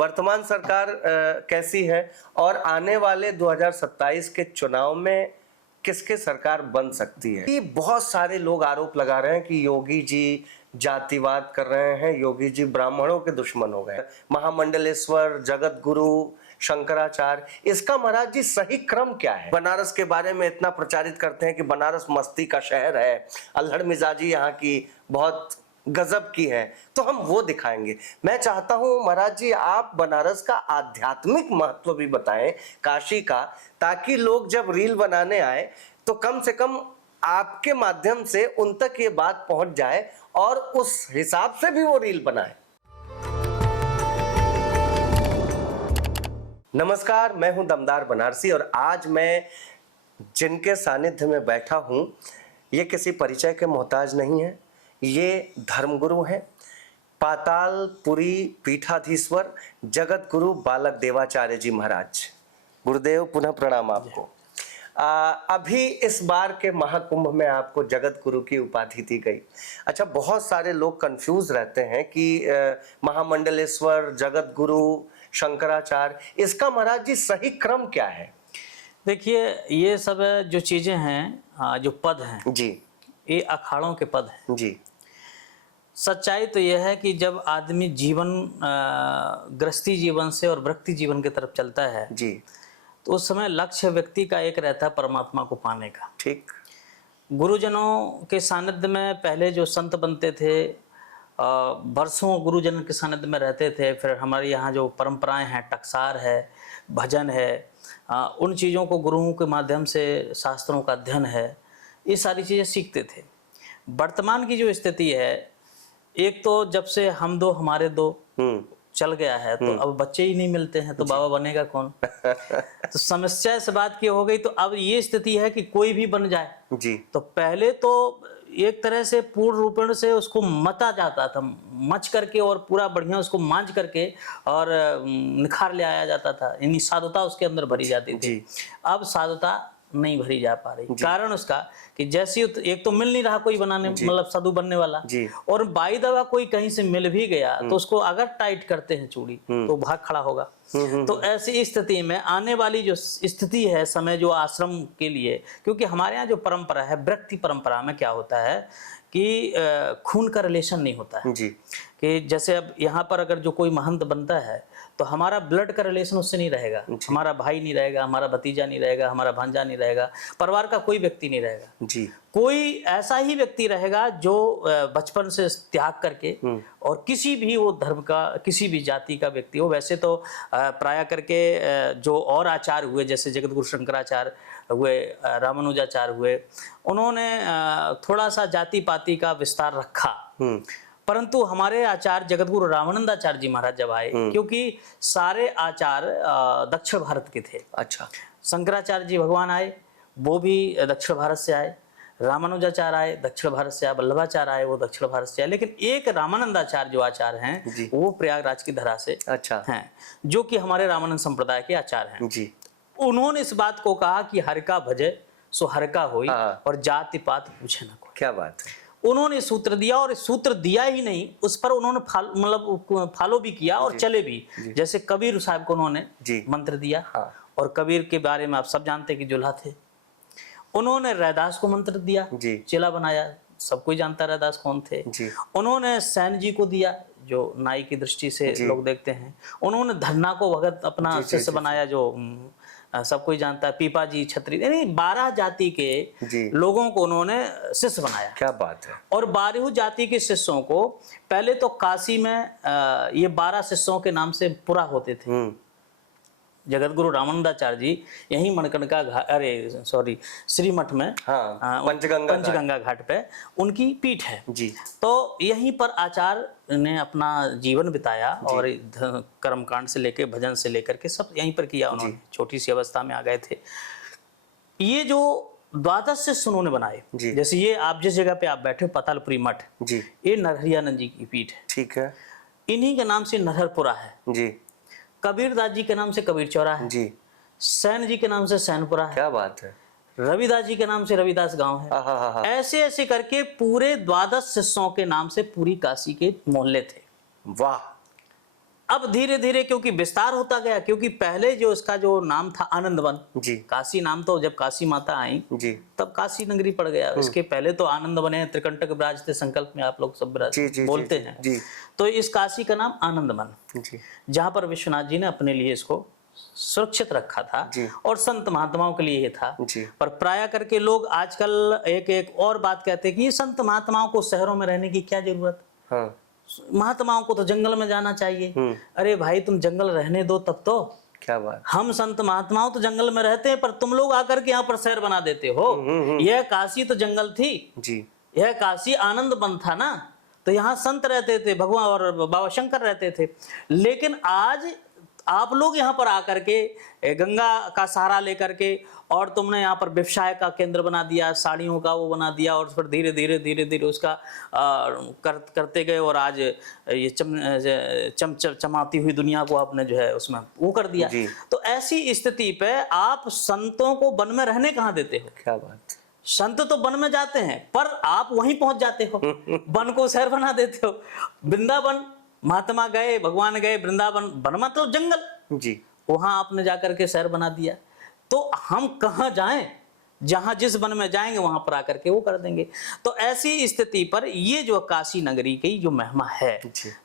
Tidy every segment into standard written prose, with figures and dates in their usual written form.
वर्तमान सरकार कैसी है और आने वाले 2027 के चुनाव में किसके सरकार बन सकती है। ये बहुत सारे लोग आरोप लगा रहे हैं कि योगी जी जातिवाद कर रहे हैं, योगी जी ब्राह्मणों के दुश्मन हो गए, महामंडलेश्वर, जगत गुरु, शंकराचार्य, इसका महाराज जी सही क्रम क्या है। बनारस के बारे में इतना प्रचारित करते हैं कि बनारस मस्ती का शहर है, अल्हड़ मिजाजी यहाँ की बहुत गजब की है, तो हम वो दिखाएंगे। मैं चाहता हूं महाराज जी आप बनारस का आध्यात्मिक महत्व भी बताएं, काशी का, ताकि लोग जब रील बनाने आए तो कम से कम आपके माध्यम से उन तक ये बात पहुंच जाए और उस हिसाब से भी वो रील बनाए। नमस्कार, मैं हूं दमदार बनारसी और आज मैं जिनके सानिध्य में बैठा हूं ये किसी परिचय के मोहताज नहीं है। ये धर्मगुरु हैं, पातालपुरी पीठाधीश्वर जगत गुरु बालक देवाचार्य जी महाराज। गुरुदेव पुनः प्रणाम आपको। अभी इस बार के महाकुंभ में आपको जगत गुरु की उपाधि दी गई। अच्छा, बहुत सारे लोग कंफ्यूज रहते हैं कि महामंडलेश्वर, जगत गुरु, शंकराचार्य, इसका महाराज जी सही क्रम क्या है। देखिए, ये सब जो चीजें हैं, जो पद हैं जी, ये अखाड़ों के पद हैं जी। सच्चाई तो यह है कि जब आदमी जीवन गृहस्थी जीवन से और वृत्ति जीवन की तरफ चलता है जी, तो उस समय लक्ष्य व्यक्ति का एक रहता है परमात्मा को पाने का। ठीक। गुरुजनों के सानिध्य में पहले जो संत बनते थे, वर्षों गुरुजन के सानिध्य में रहते थे, फिर हमारे यहाँ जो परंपराएं हैं, टकसार है, भजन है, उन चीज़ों को गुरुओं के माध्यम से शास्त्रों का अध्ययन है, ये सारी चीज़ें सीखते थे। वर्तमान की जो स्थिति है, एक तो जब से हम दो हमारे दो चल गया है तो अब बच्चे ही नहीं मिलते हैं, तो बाबा बनेगा कौन। तो समस्या इस बात की हो गई। तो अब ये स्थिति है कि कोई भी बन जाए जी। तो पहले तो एक तरह से पूर्ण रूपेण से उसको मता जाता था, मच करके और पूरा बढ़िया उसको मांझ करके और निखार ले आया जाता था, यानी साधुता उसके अंदर भरी जाती थी। अब साधुता नहीं भरी जा पा रही। कारण उसका कि जैसी एक तो मिल नहीं रहा कोई बनाने, मतलब साधु बनने वाला, और बाई दवा कोई कहीं से मिल भी गया तो उसको अगर टाइट करते हैं चूड़ी तो भाग खड़ा होगा। तो ऐसी स्थिति में आने वाली जो स्थिति है समय, जो आश्रम के लिए, क्योंकि हमारे यहाँ जो परंपरा है, व्यक्ति परंपरा में क्या होता है कि खून का रिलेशन नहीं होता है जी। कि जैसे अब यहाँ पर अगर जो कोई महंत बनता है तो हमारा ब्लड का रिलेशन उससे नहीं रहेगा, हमारा भाई नहीं रहेगा, हमारा भतीजा नहीं रहेगा, हमारा भांजा नहीं रहेगा, परिवार का कोई व्यक्ति नहीं रहेगा जी। कोई ऐसा ही व्यक्ति रहेगा जो बचपन से त्याग करके और किसी भी वो धर्म का, किसी भी जाति का व्यक्ति हो। वैसे तो प्राय करके जो और आचार्य हुए, जैसे जगत गुरु शंकराचार्य हुए, रामानुजाचार्य हुए, उन्होंने थोड़ा सा जाति पाति का विस्तार रखा, परंतु हमारे आचार्य जगतगुरु रामानंदाचार्य जी महाराज जब आए, क्योंकि सारे आचार्य दक्षिण भारत के थे। अच्छा। शंकराचार्य जी भगवान आए, वो भी दक्षिण भारत से आए, रामानुजाचार्य आए दक्षिण भारत से आए, वल्लभाचार्य आए वो दक्षिण भारत से आए, लेकिन एक रामानंदाचार्य जो आचार्य हैं वो प्रयागराज की धरा से अच्छा हैं, जो कि हमारे रामानंद संप्रदाय के आचार्य हैं जी। उन्होंने इस बात को कहा कि हर का भजे सो हर का होई और जाति पात पूछे न कोई। क्या बात है। उन्होंने सूत्र दिया, और सूत्र दिया ही नहीं, उस पर उन्होंने मतलब फॉलो भी किया और चले भी। जैसे कबीर साहब को उन्होंने मंत्र दिया, और कबीर के बारे में आप सब जानते कि जुल्हा थे। उन्होंने रैदास को मंत्र दिया, चेला बनाया, सब कोई जानता रैदास कौन थे। उन्होंने सैन जी को दिया, जो नाई की दृष्टि से लोग देखते हैं। उन्होंने धन्ना को भगत अपना शिष्य बनाया, जो सब कोई जानता है। पीपा जी, छत्री, यानी 12 जाति के लोगों को उन्होंने शिष्य बनाया। क्या बात है। और 12 जाति के शिष्यों को पहले तो काशी में ये 12 शिष्यों के नाम से पूरा होते थे। जगत गुरु रामानंदाचार्य जी यही मणिकर्णिका घाट, अरे सॉरी, श्रीमठ में पंचगंगा घाट पे उनकी पीठ है जी। तो यहीं पर आचार्य ने अपना जीवन बिताया, और कर्मकांड से लेकर भजन से लेकर के सब यहीं पर किया उन्होंने। छोटी सी अवस्था में आ गए थे। ये जो 12 शिष्य उन्होंने बनाए, जैसे ये आप जिस जगह पे आप बैठे हो, पातालपुरी मठ जी, ये नरहरियानंद जी की पीठ है। ठीक है। इन्हीं के नाम से नरहरपुरा है जी। कबीरदास जी के नाम से कबीर चौरा है जी। सैन जी के नाम से सैनपुरा है। क्या बात है। रविदास जी के नाम से रविदास गांव है। ऐसे ऐसे करके पूरे 12 शिष्यों के नाम से पूरी काशी के मोहल्ले थे। वाह। अब धीरे धीरे क्योंकि विस्तार होता गया, क्योंकि पहले जो इसका जो नाम था आनंदवन, जी काशी नाम तो जब काशी माता आई जी तब काशी नगरी पड़ गया। इसके पहले तो आनंद बने, त्रिकंटक विराजते संकल्प में आप लोग सब जी जी बोलते जी, हैं जी तो इस काशी का नाम आनंद वन, जी जहां पर विश्वनाथ जी ने अपने लिए इसको सुरक्षित रखा था जी। और संत महात्माओं के लिए ये था। जी पर प्राय करके लोग आजकल एक और बात कहते हैं कि ये संत महात्माओं को शहरों में रहने की क्या जरूरत, हाँ महात्माओं को तो जंगल में जाना चाहिए। अरे भाई तुम जंगल रहने दो तब तो, क्या बात। हम संत महात्माओं तो जंगल में रहते हैं पर तुम लोग आकर के यहाँ पर शहर बना देते हो। यह काशी तो जंगल थी, जी यह काशी आनंद वन था ना, तो यहाँ संत रहते थे, भगवान और बाबा शंकर रहते थे। लेकिन आज आप लोग यहाँ पर आकर के गंगा का सहारा लेकर के और तुमने यहाँ पर व्यवसाय का केंद्र बना दिया, साड़ियों का वो बना दिया और फिर धीरे धीरे उसका करते गए और आज ये चमाती हुई दुनिया को आपने जो है उसमें वो कर दिया। तो ऐसी स्थिति पे आप संतों को वन में रहने कहाँ देते हो? क्या बात। संत तो वन में जाते हैं पर आप वहीं पहुंच जाते हो, वन को शहर बना देते हो। वृंदावन महात्मा गए, भगवान गए वृंदावन, वन मतलब जंगल, जी वहां आपने जाकर के शहर बना दिया। तो हम कहाँ जाएं? जहां जिस वन में जाएंगे वहां पर आकर के वो कर देंगे। तो ऐसी स्थिति पर ये जो काशी नगरी की जो महिमा है,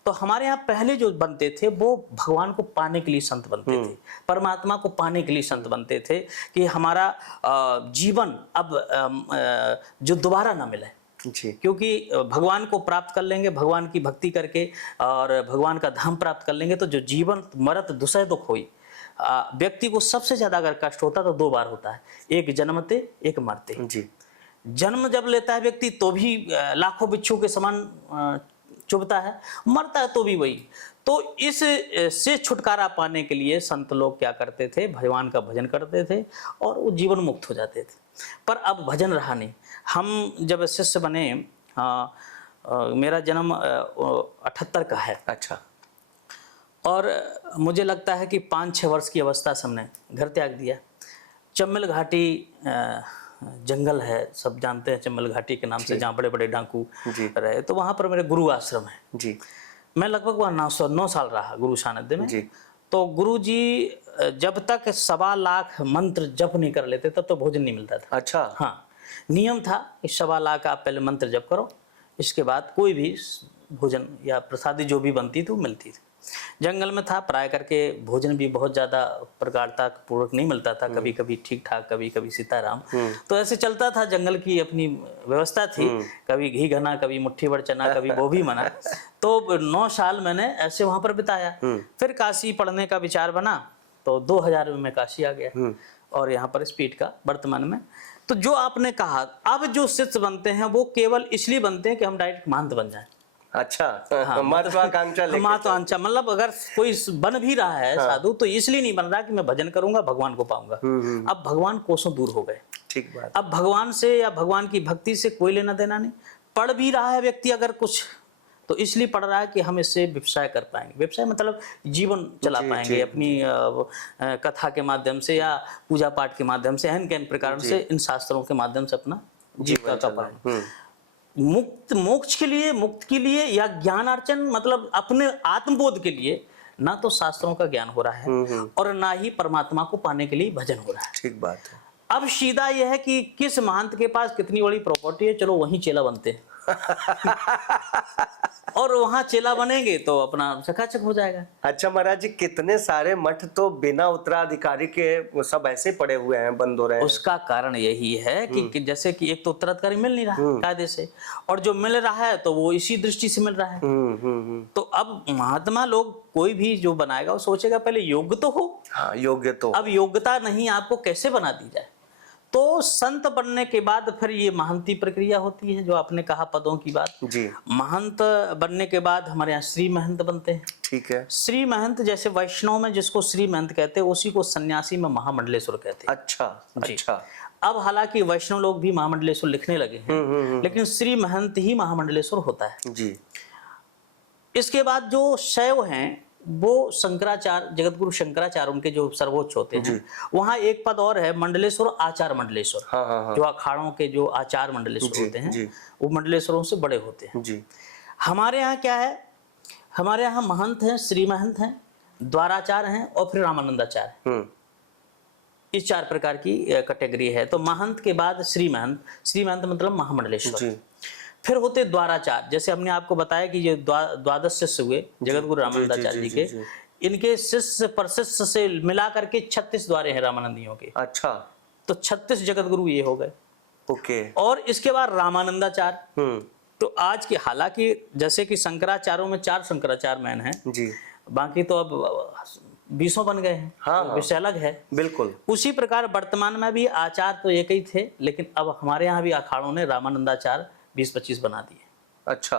तो हमारे यहाँ पहले जो बनते थे वो भगवान को पाने के लिए संत बनते थे, परमात्मा को पाने के लिए संत बनते थे कि हमारा जीवन अब जो दोबारा ना मिले। जी क्योंकि भगवान को प्राप्त कर लेंगे, भगवान की भक्ति करके और भगवान का धाम प्राप्त कर लेंगे तो जो जीवन मरत दुसह दुख हुई, व्यक्ति को सबसे ज्यादा अगर कष्ट होता तो दो बार होता है, एक जन्मते एक मरते। जी जन्म जब लेता है व्यक्ति तो भी लाखों बिच्छू के समान चुभता है, मरता है तो भी वही। तो इस से छुटकारा पाने के लिए संत लोग क्या करते थे, भगवान का भजन करते थे और वो जीवन मुक्त हो जाते थे। पर अब भजन रहा नहीं। हम जब शिष्य बने, मेरा जन्म 78 का है। अच्छा। और मुझे लगता है कि 5-6 वर्ष की अवस्था से हमने घर त्याग दिया। चम्बल घाटी जंगल है, सब जानते हैं चम्बल घाटी के नाम से, जहाँ बड़े बड़े डाकू रहे। तो वहाँ पर मेरे गुरु आश्रम है जी। मैं लगभग वहाँ 9 साल रहा गुरु सानिध्य में। जी। तो गुरु जी जब तक 1.25 लाख मंत्र जप नहीं कर लेते तब तो भोजन नहीं मिलता था। अच्छा। हाँ, नियम था कि 1.25 लाख आप पहले मंत्र जप करो, इसके बाद कोई भी भोजन या प्रसादी जो भी बनती थी वो मिलती थी। जंगल में था, प्राय करके भोजन भी बहुत ज्यादा प्रकारता पूर्वक नहीं मिलता था, कभी कभी ठीक ठाक, कभी कभी सीताराम। तो ऐसे चलता था, जंगल की अपनी व्यवस्था थी, कभी घी घना, कभी मुट्ठी भर चना, कभी वो भी मना। तो 9 साल मैंने ऐसे वहां पर बिताया। फिर काशी पढ़ने का विचार बना तो 2000 में मैं काशी आ गया और यहाँ पर स्पीड का वर्तमान में। तो जो आपने कहा, अब जो शिष्य बनते हैं वो केवल इसलिए बनते हैं कि हम डायरेक्ट महंत बन जाएं। अच्छा। महत्वाकांक्षा लेके महत्वाकांक्षा मतलब अगर कोई बन भी रहा है साधु तो इसलिए नहीं बन रहा कि मैं भजन करूंगा भगवान को पाऊंगा। अब भगवान कोसों दूर हो गए। ठीक बात। अब भगवान से या भगवान की भक्ति से कोई लेना देना नहीं। पढ़ भी रहा है व्यक्ति अगर कुछ तो इसलिए पढ़ रहा है कि हम इससे व्यवसाय कर पाएंगे। व्यवसाय मतलब जीवन चला पाएंगे अपनी कथा के माध्यम से या पूजा पाठ के माध्यम से, एहन कैन प्रकार से इन शास्त्रों के माध्यम से अपना जीविका का पालन। मोक्ष के लिए, मुक्त के लिए या ज्ञान अर्चन मतलब अपने आत्मबोध के लिए ना तो शास्त्रों का ज्ञान हो रहा है और ना ही परमात्मा को पाने के लिए भजन हो रहा है। ठीक बात है। अब सीधा यह है कि किस महंत के पास कितनी बड़ी प्रॉपर्टी है, चलो वहीं चेला बनते हैं और वहां चेला बनेंगे तो अपना चकाचक हो जाएगा। अच्छा महाराज जी, कितने सारे मठ तो बिना उत्तराधिकारी के सब ऐसे पड़े हुए हैं, बंद हो रहे हैं। उसका कारण यही है कि जैसे कि एक तो उत्तराधिकारी मिल नहीं रहा कायदे से, और जो मिल रहा है तो वो इसी दृष्टि से मिल रहा है। तो अब महात्मा लोग कोई भी जो बनाएगा वो सोचेगा पहले योग्य तो हो। हाँ, योग्य तो। अब योग्यता नहीं, आपको कैसे बना दी जाए? तो संत बनने के बाद फिर ये महंती प्रक्रिया होती है, जो आपने कहा पदों की बात जी। महंत बनने के बाद हमारे यहाँ श्री महंत बनते हैं। ठीक है। श्री महंत जैसे वैष्णव में जिसको श्री महंत कहते हैं, उसी को सन्यासी में महामंडलेश्वर कहते हैं। अच्छा। अच्छा। अब हालांकि वैष्णव लोग भी महामंडलेश्वर लिखने लगे हैं, लेकिन श्री महंत ही महामंडलेश्वर होता है जी। इसके बाद जो शैव हैं वो शंकराचार्य, जगत गुरु शंकराचार्य उनके जो सर्वोच्च होते हैं। वहां एक पद और है मंडलेश्वर, आचार मंडलेश्वर। जो अखाड़ों के जो आचार मंडलेश्वर होते हैं वो मंडलेश्वरों से बड़े होते हैं जी। हमारे यहाँ क्या है, हमारे यहाँ महंत हैं, श्री महंत हैं, द्वाराचार्य हैं और फिर रामानंदाचार्य हैं। इस 4 प्रकार की कैटेगरी है। तो महंत के बाद श्री महंत मतलब महामंडलेश्वर। जी। फिर होते द्वाराचार्य, जैसे हमने आपको बताया कि ये द्वादश शिष्य हुए जगत गुरु रामानंदाचार्य जी के, इनके शिष्य परशिष्य से मिला करके 36 द्वारे हैं रामानंदियों के। अच्छा। तो 36 जगत गुरु ये हो गए। ओके। और इसके बाद रामानंदाचार्य। तो आज की, हालांकि जैसे कि शंकराचार्यों में 4 शंकराचार्य मैन हैं जी, बाकी तो अब 20 बन गए हैं। हाँ, तो विषय अलग है। बिल्कुल। उसी प्रकार वर्तमान में भी आचार्य तो एक ही थे, लेकिन अब हमारे यहाँ भी अखाड़ों ने रामानंदाचार्य 20-25 बना दिए। अच्छा।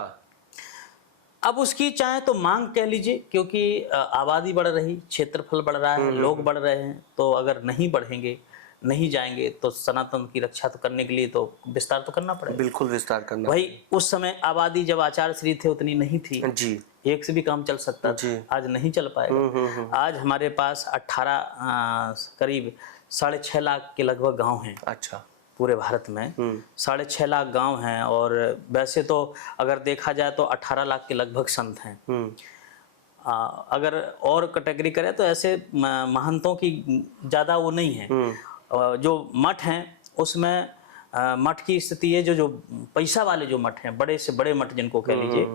अब उसकी चाहे तो मांग कह लीजिए, क्योंकि आबादी बढ़ रही, क्षेत्रफल बढ़ रहा है, लोग बढ़ रहे हैं, तो अगर नहीं बढ़ेंगे, नहीं जाएंगे तो सनातन की रक्षा तो करने के लिए तो विस्तार तो करना पड़ेगा। बिल्कुल विस्तार करना। भाई उस समय आबादी जब आचार्य श्री थे उतनी नहीं थी जी, एक से भी काम चल सकता था, आज नहीं चल पाएगा। आज हमारे पास 18 करीब 6.5 लाख के लगभग गांव हैं। अच्छा। पूरे भारत में 6.5 लाख गांव हैं, और वैसे तो अगर देखा जाए तो 18 लाख के लगभग संत हैं। अगर और कैटेगरी करें तो ऐसे महंतों की ज़्यादा वो नहीं है। जो मठ हैं उसमें मठ की स्थिति है, जो पैसा वाले जो मठ हैं, बड़े से बड़े मठ जिनको कह लीजिए,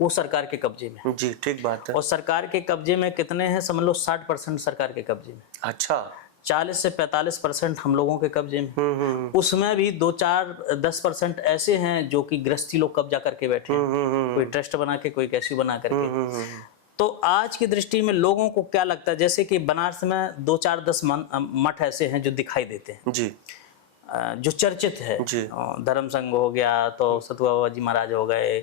वो सरकार के कब्जे में। जी, ठीक बात है। और सरकार के कब्जे में कितने हैं समझ लो, 60% सरकार के कब्जे में। अच्छा। 40 से 45% हम लोगों के कब्जे में। उसमें भी 2-4-10% ऐसे हैं जो कि गृहस्थी लोग कब्जा करके बैठे हैं, कोई ट्रस्ट बना के, कोई कैसी बना करके। तो आज की दृष्टि में लोगों को क्या लगता है, जैसे कि बनारस में 2-4-10 मठ ऐसे हैं जो दिखाई देते हैं जी, जो चर्चित है। जी। धर्म संघ हो गया तो सतु बाबा जी महाराज हो गए,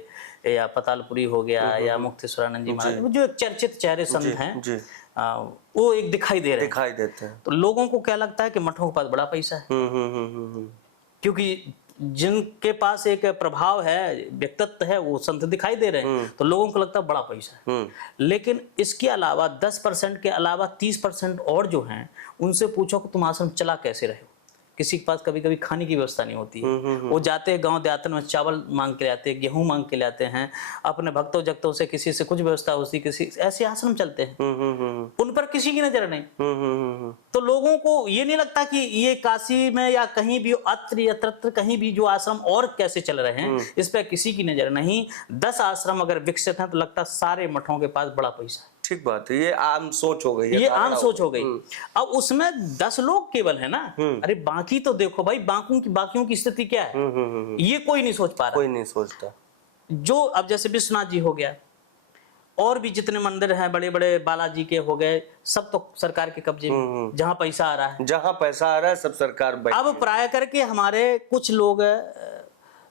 या पतालपुरी हो गया, या मुक्तेश्वरानंद जी महाराज, जो एक चर्चित चेहरे संत हैं, जी, वो एक दिखाई दे रहे हैं। दिखाई देते हैं। तो लोगों को क्या लगता है कि मठों के पास बड़ा पैसा है, क्योंकि जिनके पास एक प्रभाव है, व्यक्तित्व है, वो संत दिखाई दे रहे हैं, तो लोगों को लगता है बड़ा पैसा है। लेकिन इसके अलावा 10% के अलावा 30% और जो हैं, उनसे पूछो कि तुम आश्रम चला कैसे रहे हो। किसी के पास कभी कभी खाने की व्यवस्था नहीं होती है, वो जाते हैं गांव देहात में, चावल मांग के लाते हैं, गेहूं मांग के लाते हैं, अपने भक्तों जगतों से किसी से कुछ व्यवस्था होती, किसी ऐसे आश्रम चलते हैं, उन पर किसी की नजर नहीं। तो लोगों को ये नहीं लगता कि ये काशी में या कहीं भी अत्र यत्र कहीं भी जो आश्रम और कैसे चल रहे हैं, इस पर किसी की नजर नहीं। 10 आश्रम अगर विकसित हैं तो लगता है सारे मठों के पास बड़ा पैसा है। ठीक बात है, ये आम सोच हो गई है, ये आम सोच हो गई। अब उसमें 10 लोग केवल है ना, अरे बाकी तो देखो भाई, बाकियों की स्थिति क्या है, ये कोई नहीं सोच पा रहा। कोई नहीं सोचता। जो अब जैसे विश्वनाथ जी हो गया, और भी जितने मंदिर हैं बड़े बड़े, बालाजी के हो गए, सब तो सरकार के कब्जे में, जहां पैसा आ रहा है, जहां पैसा आ रहा है सब सरकार बैठी अब प्राय करके हमारे कुछ लोग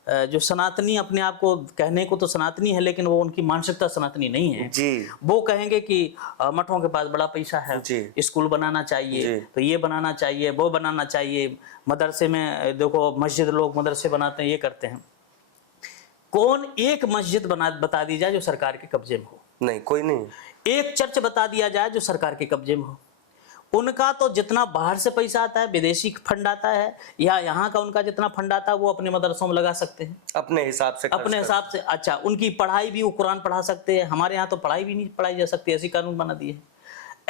जो सनातनी अपने आप को कहने को तो सनातनी है, लेकिन वो उनकी मानसिकता सनातनी नहीं है जी, वो कहेंगे कि मठों के पास बड़ा पैसा है, स्कूल बनाना चाहिए, तो ये बनाना चाहिए, वो बनाना चाहिए, मदरसे में देखो मस्जिद लोग मदरसे बनाते हैं, ये करते हैं। कौन एक मस्जिद बता दी जाए जो सरकार के कब्जे में हो? नहीं, कोई नहीं। एक चर्च बता दिया जाए जो सरकार के कब्जे में हो? उनका तो जितना बाहर से पैसा आता है, विदेशी फंड आता है, या यहाँ का उनका जितना फंड आता है वो अपने मदरसों में लगा सकते हैं अपने हिसाब से, अपने हिसाब से। अच्छा, उनकी पढ़ाई भी वो कुरान पढ़ा सकते हैं, हमारे यहाँ तो पढ़ाई भी नहीं पढ़ाई जा सकती, ऐसी कानून बना दिए।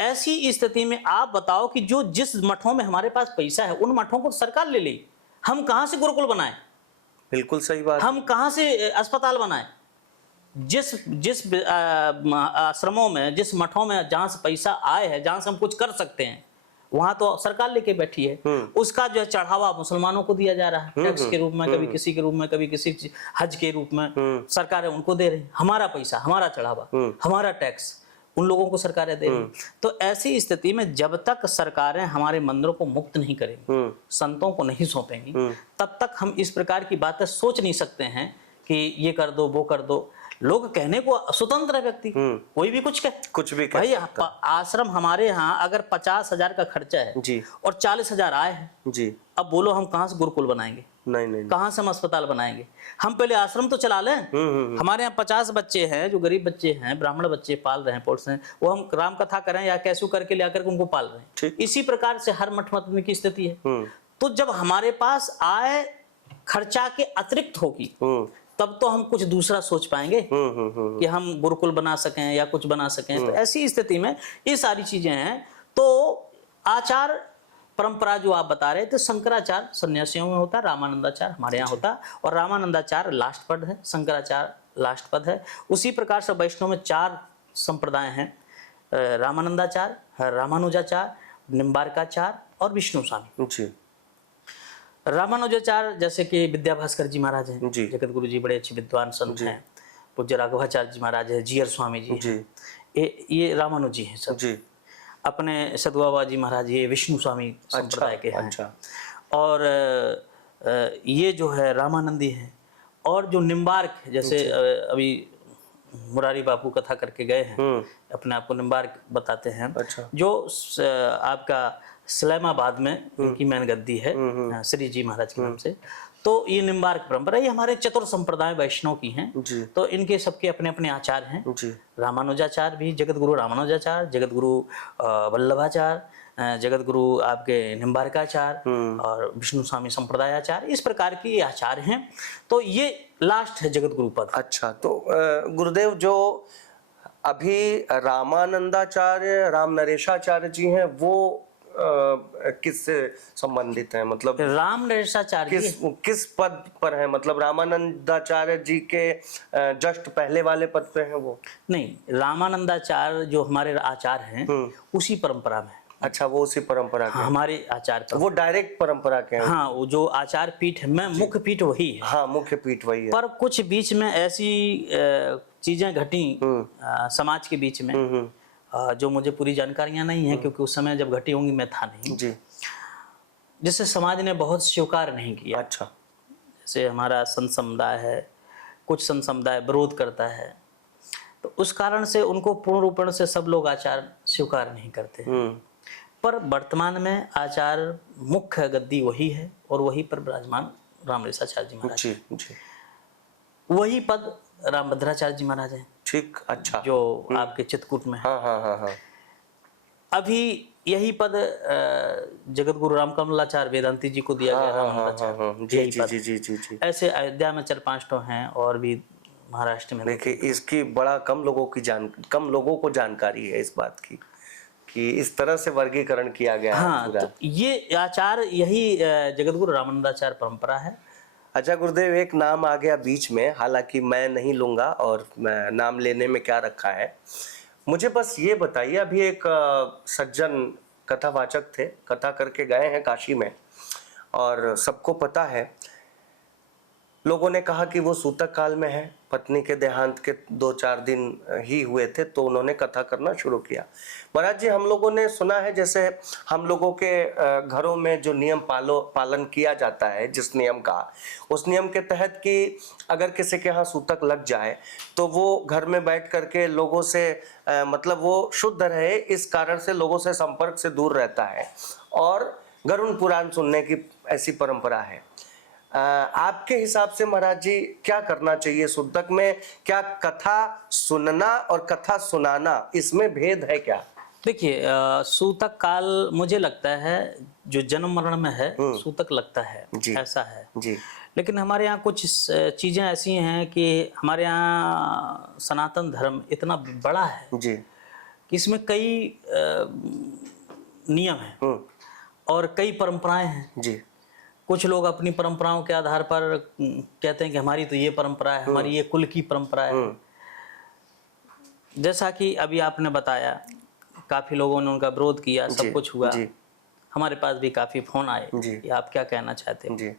ऐसी स्थिति में आप बताओ कि जो जिस मठों में हमारे पास पैसा है, उन मठों को सरकार ले ली, हम कहाँ से गुरुकुल बनाए? बिल्कुल सही बात। हम कहाँ से अस्पताल बनाए? जिस आश्रमों में, जिस मठों में जहां से पैसा आए है, जहां से हम कुछ कर सकते हैं, वहां तो सरकार लेके बैठी है। उसका जो चढ़ावा मुसलमानों को दिया जा रहा है, टैक्स के रूप में, कभी किसी के रूप में, कभी किसी हज के रूप में सरकारें उनको दे रही। हमारा पैसा, हमारा चढ़ावा, हमारा टैक्स उन लोगों को सरकारें दे रही। तो ऐसी स्थिति में जब तक सरकारें हमारे मंदिरों को मुक्त नहीं करेंगी, संतों को नहीं सौंपेंगी, तब तक हम इस प्रकार की बातें सोच नहीं सकते हैं कि ये कर दो, वो कर दो। लोग कहने को स्वतंत्र है, व्यक्ति कोई भी कुछ भी कह भाई। आश्रम हमारे यहाँ अगर 50,000 का खर्चा है जी, और 40,000 आए हैं जी, अब बोलो हम कहाँ से गुरुकुल बनाएंगे? नहीं, कहाँ से हम अस्पताल बनाएंगे? हम पहले आश्रम तो चला लें। हमारे यहाँ 50 बच्चे हैं जो गरीब बच्चे हैं, ब्राह्मण बच्चे पाल रहे हैं, पोष रहे हैं, वो हम राम कथा करें या कैसे करके ले आकर के उनको पाल रहे हैं। इसी प्रकार से हर मठ मत की स्थिति है। तो जब हमारे पास आय खर्चा के अतिरिक्त होगी, तब तो हम कुछ दूसरा सोच पाएंगे कि हम गुरुकुल बना सकें या कुछ बना सकें। तो ऐसी स्थिति में ये सारी चीजें हैं। तो आचार परंपरा जो आप बता रहे थे, शंकराचार सन्यासियों में होता है, रामानंदाचार हमारे यहाँ होता है, और रामानंदाचार लास्ट पद है, शंकराचार लास्ट पद है। उसी प्रकार से वैष्णव में 4 संप्रदाय हैं, रामानंदाचार, रामानुजाचार, निम्बार्काचार और विष्णु स्वामी। जी रामानुजाचार जैसे कि विद्याभास्कर जी महाराज हैं, जी। जगत गुरु जी बड़े अच्छे विद्वान संत हैं। पूज्य राघवाचार्य जी महाराज है, जीयर स्वामी जी जी। हैं, ये रामानुजी हैं सब। जी अपने सदुआबा जी महाराज ये विष्णु स्वामी संप्रदाय के हैं। अच्छा और ये जो है रामानंदी है। और जो निम्बार्क, जैसे अभी मुरारी बापू कथा करके गए हैं, अपने आप को निम्बार्क बताते हैं। अच्छा। जो आपका सलेमाबाद में इनकी मैन गद्दी है, श्री जी महाराज के नाम से। तो ये निम्बार्क परंपरा, ये हमारे चतुर संप्रदाय वैष्णव की हैं। जी तो इनके सबके अपने अपने आचार हैं। जी रामानुजाचार भी, जगत गुरु रामानुजाचार, जगत गुरु वल्लभाचार, जगत गुरु आपके निम्बार्काचार और विष्णु स्वामी संप्रदायाचार, इस प्रकार के ये आचार हैं। तो ये लास्ट है जगत गुरु पद। अच्छा, तो गुरुदेव जो अभी रामानंदाचार्य राम नरेशाचार्य जी हैं, वो किससे संबंधित हैं? मतलब राम नरेशाचार्य किस पद पर है? मतलब रामानंदाचार्य जी के जस्ट पहले वाले पद पे हैं वो? नहीं, रामानंदाचार्य जो हमारे आचार हैं उसी परंपरा में। अच्छा, वो उसी परंपरा के? हमारे आचार पर वो डायरेक्ट परंपरा के हैं? हाँ, वो जो आचार पीठ में मुख्य पीठ वही है। हाँ, मुख्य पीठ वही है। पर कुछ बीच में ऐसी चीजें घटी समाज के बीच में, जो मुझे पूरी जानकारियां नहीं है, क्योंकि उस समय जब घटी होंगी मैं था नहीं, जी। जिससे समाज ने बहुत स्वीकार नहीं किया। अच्छा। जैसे हमारा संत समुदाय है, कुछ संत समुदाय विरोध करता है, तो उस कारण से उनको पूर्ण रूप से सब लोग आचार स्वीकार नहीं करते। पर वर्तमान में आचार मुख्य गद्दी वही है, और वही पर विराजमान रामनरेशाचार्य जी महाराज। जी जी। वही पद रामभद्राचार्य जी महाराज हैं। ठीक। अच्छा। जो आपके चित्रकूट में है। हाँ हाँ हाँ हाँ। अभी यही पद जगत गुरु रामकमलाचार्य वेदांती जी को दिया गया। रामानंदाचार्य जी जी जी जी जी जी। ऐसे अयोध्या में 4-5 तो हैं, और भी महाराष्ट्र में। देखिए, इसकी बड़ा कम लोगों को जानकारी है इस बात की कि इस तरह से वर्गीकरण किया गया है। हाँ, तो ये आचार यही जगत गुरु रामानंदाचार्य परंपरा है। अच्छा गुरुदेव, एक नाम आ गया बीच में, हालांकि मैं नहीं लूंगा और मैं नाम लेने में क्या रखा है। मुझे बस ये बताइए, अभी एक सज्जन कथावाचक थे, कथा करके गए हैं काशी में, और सबको पता है, लोगों ने कहा कि वो सूतक काल में है, पत्नी के देहांत के 2-4 दिन ही हुए थे, तो उन्होंने कथा करना शुरू किया। महाराज जी, हम लोगों ने सुना है, जैसे हम लोगों के घरों में जो नियम पालन किया जाता है, जिस नियम का, उस नियम के तहत कि अगर किसी के यहाँ सूतक लग जाए तो वो घर में बैठ करके लोगों से मतलब वो शुद्ध रहे, इस कारण से लोगों से संपर्क से दूर रहता है, और गरुड़ पुराण सुनने की ऐसी परंपरा है। आपके हिसाब से महाराज जी क्या करना चाहिए सूतक में? क्या कथा सुनना और कथा सुनाना, इसमें भेद है क्या? देखिए, सूतक काल मुझे लगता है जो जन्म मरण में है सूतक लगता है, ऐसा है जी। लेकिन हमारे यहाँ कुछ चीजें ऐसी हैं कि हमारे यहाँ सनातन धर्म इतना बड़ा है जी कि इसमें कई नियम हैं और कई परंपराएं हैं जी। कुछ लोग अपनी परंपराओं के आधार पर कहते हैं कि हमारी तो ये परंपरा है, हमारी ये कुल की परंपरा है। जैसा कि अभी आपने बताया, काफी लोगों ने उनका विरोध किया, सब कुछ हुआ। हमारे पास भी काफी फोन आए कि आप क्या कहना चाहते हैं।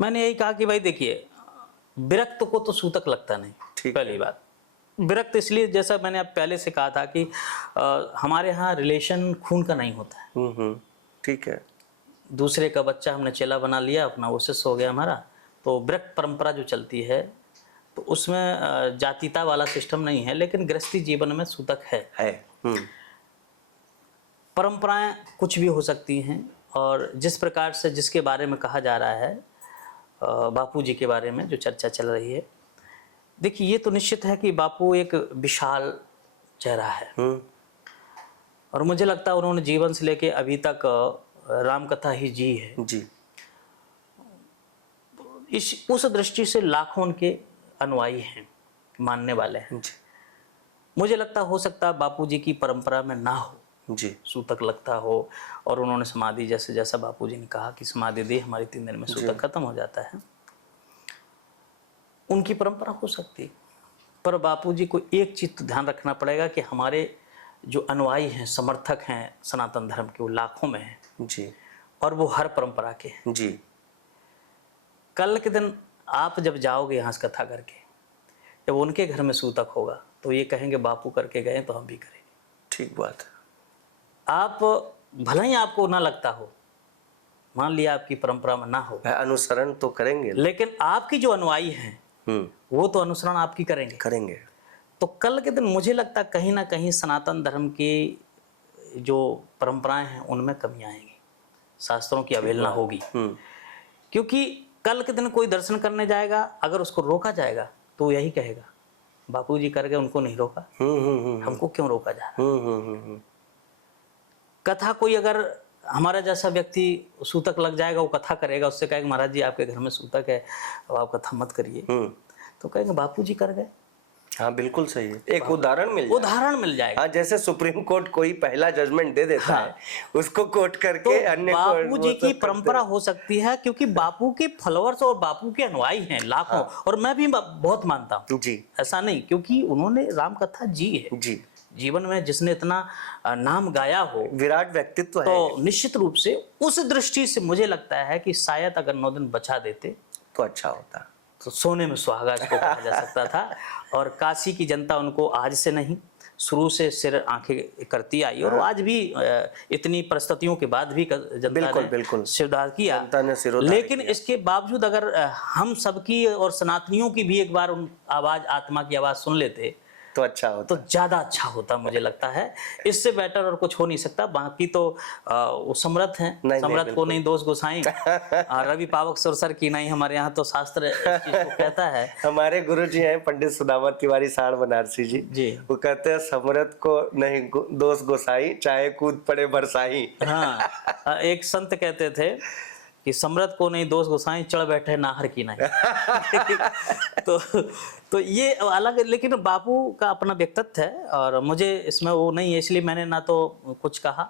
मैंने यही कहा कि भाई देखिए, विरक्त को तो सूतक लगता नहीं। पहली बात, विरक्त इसलिए, जैसा मैंने अब पहले से कहा था कि हमारे यहाँ रिलेशन खून का नहीं होता है। ठीक है। दूसरे का बच्चा हमने चेला बना लिया अपना, वो शिष्य हो गया हमारा। तो विरक्त परंपरा जो चलती है, तो उसमें जातीता वाला सिस्टम नहीं है, लेकिन गृहस्थी जीवन में सूतक है। परंपराएं कुछ भी हो सकती हैं, और जिस प्रकार से जिसके बारे में कहा जा रहा है, बापू जी के बारे में जो चर्चा चल रही है, देखिए ये तो निश्चित है कि बापू एक विशाल चेहरा है, और मुझे लगता है उन्होंने जीवन से लेके अभी तक राम कथा ही जी है जी। उस दृष्टि से लाखों उनके अनुयायी हैं, मानने वाले हैं। जी मुझे लगता हो सकता है बापूजी की परंपरा में ना हो, जी सूतक लगता हो, और उन्होंने समाधि जैसे जैसा बापूजी ने कहा कि समाधि दे हमारी 3 दिन में सूतक खत्म हो जाता है, उनकी परंपरा हो सकती है। पर बापूजी को एक चीज तो ध्यान रखना पड़ेगा कि हमारे जो अनुयायी हैं, समर्थक हैं सनातन धर्म के, वो लाखों में हैं जी और वो हर परंपरा के हैं। जी कल के दिन आप जब जाओगे यहाँ से कथा करके, जब उनके घर में सूतक होगा तो ये कहेंगे बापू करके गए तो हम भी करेंगे। ठीक बात है। आप भले ही आपको ना लगता हो, मान लिया आपकी परंपरा में ना हो, अनुसरण तो करेंगे। लेकिन आपकी जो अनुयायी हैं वो तो अनुसरण आपकी करेंगे। करेंगे। तो कल के दिन मुझे लगता है कहीं ना कहीं सनातन धर्म की जो परंपराएं हैं उनमें कमी आएगी, शास्त्रों की अवहेलना होगी। क्योंकि कल के दिन कोई दर्शन करने जाएगा, अगर उसको रोका जाएगा तो वो यही कहेगा बापूजी कर गए, उनको नहीं रोका, हमको क्यों रोका जा रहा। कथा कोई अगर हमारा जैसा व्यक्ति सूतक लग जाएगा, वो कथा करेगा, उससे कहेगा महाराज जी आपके घर में सूतक है, अब आप कथा मत करिए, तो कहेंगे बापूजी कर गए। हाँ बिल्कुल सही है। एक उदाहरण मिल जाएगा। हाँ, जैसे सुप्रीम कोर्ट कोई पहला जजमेंट दे देता है, उसको कोर्ट करके तो अन्य बापू जी की परंपरा हो सकती है, क्योंकि बापू के फॉलोअर्स और बापू के अनुयायी हैं लाखों। और मैं भी बहुत मानता हूँ जी, ऐसा नहीं, क्योंकि उन्होंने राम कथा जी है जी, जीवन में जिसने इतना नाम गाया हो, विराट व्यक्तित्व है, तो निश्चित रूप से उस दृष्टि से मुझे लगता है कि शायद अगर 9 दिन बचा देते तो अच्छा होता, तो सोने में सुहागा इसको कहा जा सकता था। और काशी की जनता उनको आज से नहीं, शुरू से सिर आंखें करती आई, और आज भी इतनी परिस्थितियों के बाद भी जनता ने स्वीकार किया। लेकिन इसके बावजूद अगर हम सबकी और सनातनियों की भी एक बार उन आवाज, आत्मा की आवाज सुन लेते तो अच्छा होता, तो ज्यादा अच्छा होता मुझे लगता है। इससे बेटर और कुछ हो नहीं सकता। बाकी तो वो समर्थ हैं, समर्थ को नहीं दोष गोसाई, रवि पावक सुरसर की नहीं, हमारे यहाँ तो शास्त्र इस चीज को कहता है। हमारे गुरु जी हैं पंडित सुदामा तिवारी साढ़ बनारसी जी, वो कहते हैं समर्थ को नहीं दोष गोसाई, चाहे कूद पड़े बरसाई। हाँ, एक संत कहते थे कि समृद्ध को नहीं दोष गोसाई, चढ़ बैठे नाहर की नहीं। तो ये अलग, लेकिन बापू का अपना व्यक्तित्व है और मुझे इसमें वो नहीं है, इसलिए मैंने ना तो कुछ कहा,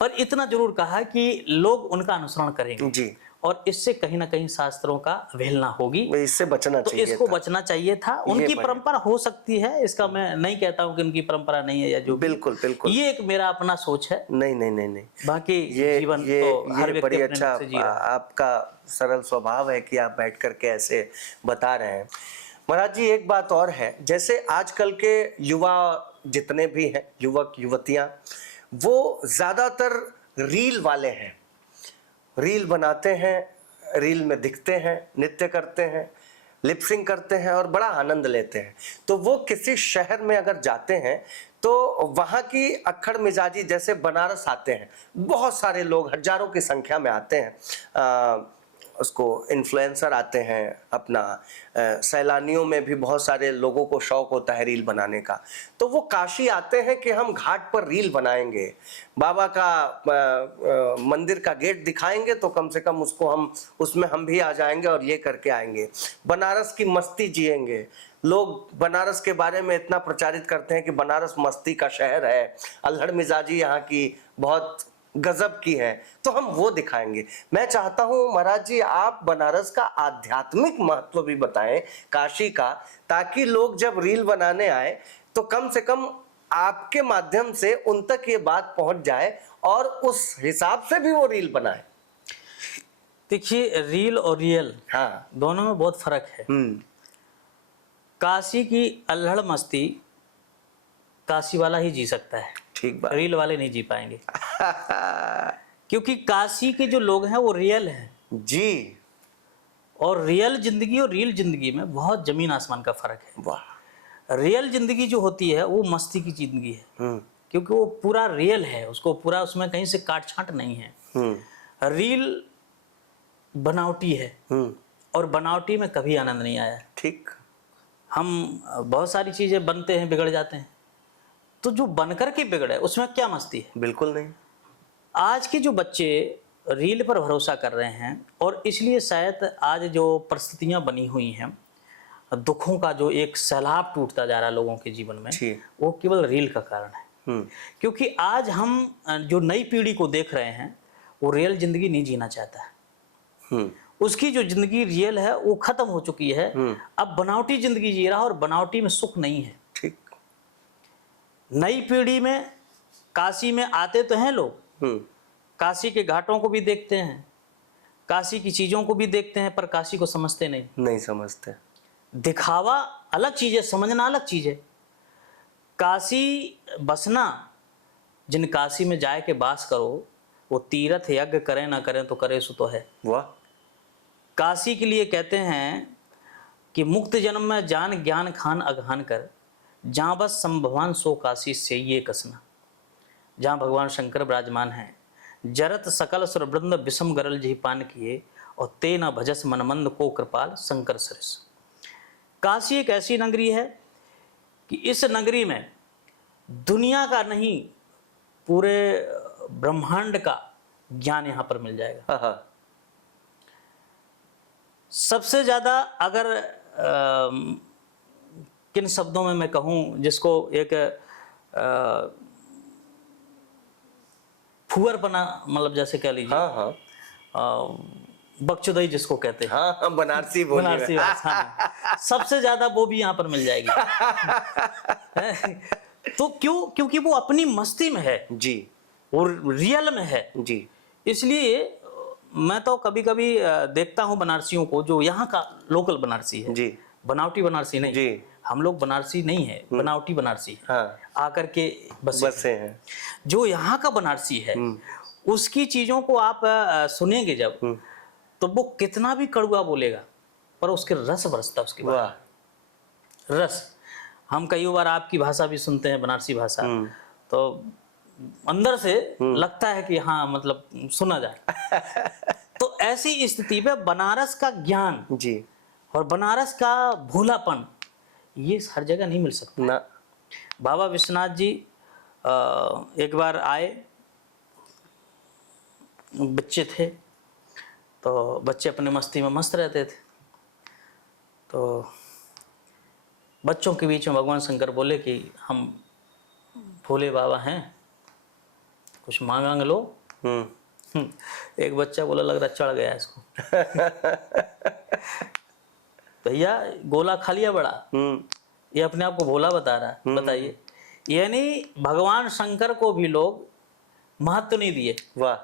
पर इतना जरूर कहा कि लोग उनका अनुसरण करेंगे जी, और इससे कहीं ना कहीं शास्त्रों का अवहेलना होगी, इससे बचना चाहिए, तो इसको बचना चाहिए था। उनकी परंपरा हो सकती है, इसका मैं नहीं कहता हूँ कि उनकी परंपरा नहीं है या जो, बिल्कुल बिल्कुल, ये एक मेरा अपना सोच है। नहीं नहीं नहीं नहीं, बाकी जीवन तो हर व्यक्ति बड़ी अपने अच्छा, ढंग से जी रहा है। आपका सरल स्वभाव है कि आप बैठ करके ऐसे बता रहे हैं। महाराज जी एक बात और है, जैसे आजकल के युवा जितने भी हैं, युवक युवतियां, वो ज्यादातर रील वाले हैं, रील बनाते हैं, रील में दिखते हैं, नृत्य करते हैं, लिपसिंग करते हैं और बड़ा आनंद लेते हैं। तो वो किसी शहर में अगर जाते हैं तो वहाँ की अक्खड़ मिजाजी, जैसे बनारस आते हैं बहुत सारे लोग, हजारों की संख्या में आते हैं, उसको इन्फ्लुएंसर आते हैं, अपना सैलानियों में भी बहुत सारे लोगों को शौक होता है रील बनाने का, तो वो काशी आते हैं कि हम घाट पर रील बनाएंगे, बाबा का मंदिर का गेट दिखाएंगे तो कम से कम उसको हम उसमें हम भी आ जाएंगे और ये करके आएंगे, बनारस की मस्ती जिएंगे। लोग बनारस के बारे में इतना प्रचारित करते हैं कि बनारस मस्ती का शहर है, अल्हड़ मिजाजी यहाँ की बहुत गजब की है, तो हम वो दिखाएंगे। मैं चाहता हूं महाराज जी आप बनारस का आध्यात्मिक महत्व भी बताएं, काशी का, ताकि लोग जब रील बनाने आए तो कम से कम आपके माध्यम से उन तक ये बात पहुंच जाए और उस हिसाब से भी वो रील बनाए। देखिए, रील और रियल, हाँ, दोनों में बहुत फर्क है। काशी की अल्हड़ मस्ती काशी वाला ही जी सकता है, ठीक बात, रील वाले नहीं जी पाएंगे। क्योंकि काशी के जो लोग हैं वो रियल हैं जी, और रियल जिंदगी और रील जिंदगी में बहुत जमीन आसमान का फर्क है। वाह, रियल जिंदगी जो होती है वो मस्ती की जिंदगी है, क्योंकि वो पूरा रियल है, उसको पूरा उसमें कहीं से काट छांट नहीं है। रील बनावटी है और बनावटी में कभी आनंद नहीं आया। ठीक, हम बहुत सारी चीजें बनते हैं, बिगड़ जाते हैं, तो जो बनकर के बिगड़े उसमें क्या मस्ती है? बिल्कुल नहीं। आज के जो बच्चे रील पर भरोसा कर रहे हैं और इसलिए शायद आज जो परिस्थितियां बनी हुई हैं, दुखों का जो एक सैलाब टूटता जा रहा है लोगों के जीवन में, जी। वो केवल रील का कारण है। हम्म। क्योंकि आज हम जो नई पीढ़ी को देख रहे हैं वो रियल जिंदगी नहीं जीना चाहता है। हम्म। उसकी जो जिंदगी रियल है वो खत्म हो चुकी है। अब बनावटी जिंदगी जी रहा है और बनावटी में सुख नहीं है। ठीक। नई पीढ़ी में काशी में आते तो हैं लोग, काशी के घाटों को भी देखते हैं, काशी की चीजों को भी देखते हैं, पर काशी को समझते नहीं। नहीं समझते। दिखावा अलग चीज है, समझना अलग चीज है। काशी बसना, जिन काशी में जाए के बास करो, वो तीर्थ यज्ञ करें ना करें तो करे सो तो है। वाह। काशी के लिए कहते हैं कि मुक्त जन्म में जान ज्ञान खान अगहान कर, जहाँ बस संभवान सो काशी से ये कसना। जहाँ भगवान शंकर विराजमान हैं, जरत सकल सुर वृंद विषम गरल जी पान किए, और ते न भजस मनमंद को कृपाल शंकर सरिस। काशी एक ऐसी नगरी है कि इस नगरी में दुनिया का नहीं, पूरे ब्रह्मांड का ज्ञान यहाँ पर मिल जाएगा। हाँ। सबसे ज्यादा अगर किन शब्दों में मैं कहूँ जिसको एक फुअरपना, मतलब जैसे कह लीजिए, हाँ। बकचोदई जिसको कहते हैं, हाँ, बनारसी बोलिए। बनारसी भाषा में सबसे ज्यादा वो भी यहाँ पर मिल जाएगी। तो क्यों? क्योंकि वो अपनी मस्ती में है जी। और रियल में है। जी। इसलिए मैं तो कभी कभी देखता हूँ बनारसियों को, जो यहाँ का लोकल बनारसी है, जी। बनावटी बनारसी नहीं। जी। हम लोग बनारसी नहीं है, बनावटी बनारसी है। हाँ। आकर के बसे हैं। जो यहाँ का बनारसी है उसकी चीजों को आप सुनेंगे जब, तो वो कितना भी कड़वा बोलेगा पर उसके रस बरसता उसके बाद। वाह। रस। हम कई बार आपकी भाषा भी सुनते हैं, बनारसी भाषा, तो अंदर से लगता है कि हाँ, मतलब सुना जाए। तो ऐसी स्थिति में बनारस का ज्ञान जी और बनारस का भोलापन ये हर जगह नहीं मिल सकता ना। बाबा विश्वनाथ जी एक बार आए, बच्चे थे, तो बच्चे अपने मस्ती में मस्त रहते थे। तो बच्चों के बीच में भगवान शंकर बोले कि हम भोले बाबा हैं, कुछ मांग लो। एक बच्चा बोला, लग रहा चढ़ गया इसको। भैया गोला खा लिया बड़ा, ये अपने आप को भोला बता रहा है। बताइए, यानी भगवान शंकर को भी लोग महत्व नहीं दिए। वाह।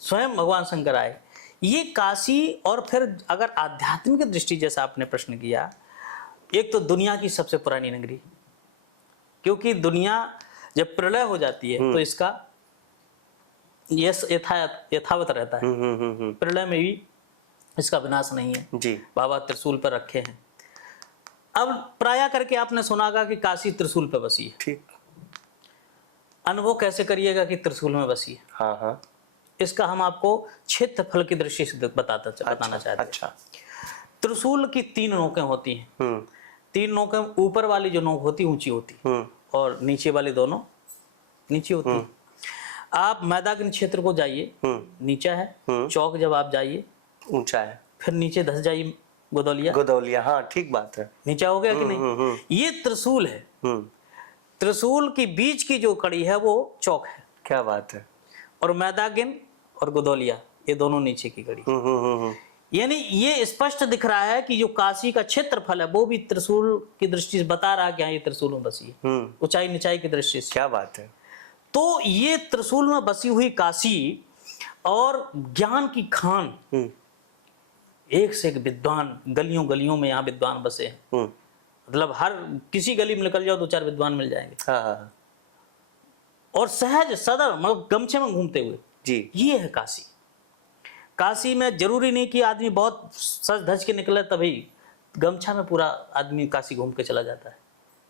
स्वयं भगवान शंकर आए। ये काशी, और फिर अगर आध्यात्मिक दृष्टि जैसा आपने प्रश्न किया, एक तो दुनिया की सबसे पुरानी नगरी, क्योंकि दुनिया जब प्रलय हो जाती है तो इसका यथावत रहता है। प्रलय में भी इसका विनाश नहीं है जी। बाबा त्रिशूल पर रखे हैं। अब प्राय करके आपने सुना होगा कि काशी त्रिशूल पर बसी है। ठीक। अनुभव कैसे करिएगा कि त्रिशूल में बसी है? हाँ हाँ। इसका हम आपको क्षेत्रफल की दृष्टि से बताना चाहते हैं। अच्छा। त्रिशूल की 3 नोकें होती हैं। 3 नोकें, ऊपर वाली जो नोक होती ऊंची होती, और नीचे वाली दोनों नीचे होती। आप मैदान क्षेत्र को जाइए, नीचा है। चौक जब आप जाइए, ऊंचा है। फिर नीचे धस जाइए, गोदौलिया। गोदौलिया, हाँ ठीक बात है। नीचा हो गया कि नहीं? ये त्रिशूल है। त्रिशूल की बीच की जो कड़ी है वो चौक है। क्या बात है। और मैदागिन और गोदौलिया ये दोनों नीचे की कड़ी। यानी ये स्पष्ट दिख रहा है कि जो काशी का क्षेत्रफल है वो भी त्रिशूल की दृष्टि से बता रहा है कि हाँ, ये त्रिशूल में बसी है, ऊंचाई निचाई की दृष्टि से। क्या बात है। तो ये त्रिशूल में बसी हुई काशी और ज्ञान की खान, एक से एक विद्वान, गलियों गलियों में यहाँ विद्वान बसे हैं। मतलब हर किसी गली में निकल जाओ 2-4 विद्वान मिल जाएंगे। हाँ। और सहज सदर, मतलब गमछे में घूमते हुए जी। ये है काशी। काशी में जरूरी नहीं कि आदमी बहुत सज धज के निकले तभी, गमछा में पूरा आदमी काशी घूम के चला जाता है।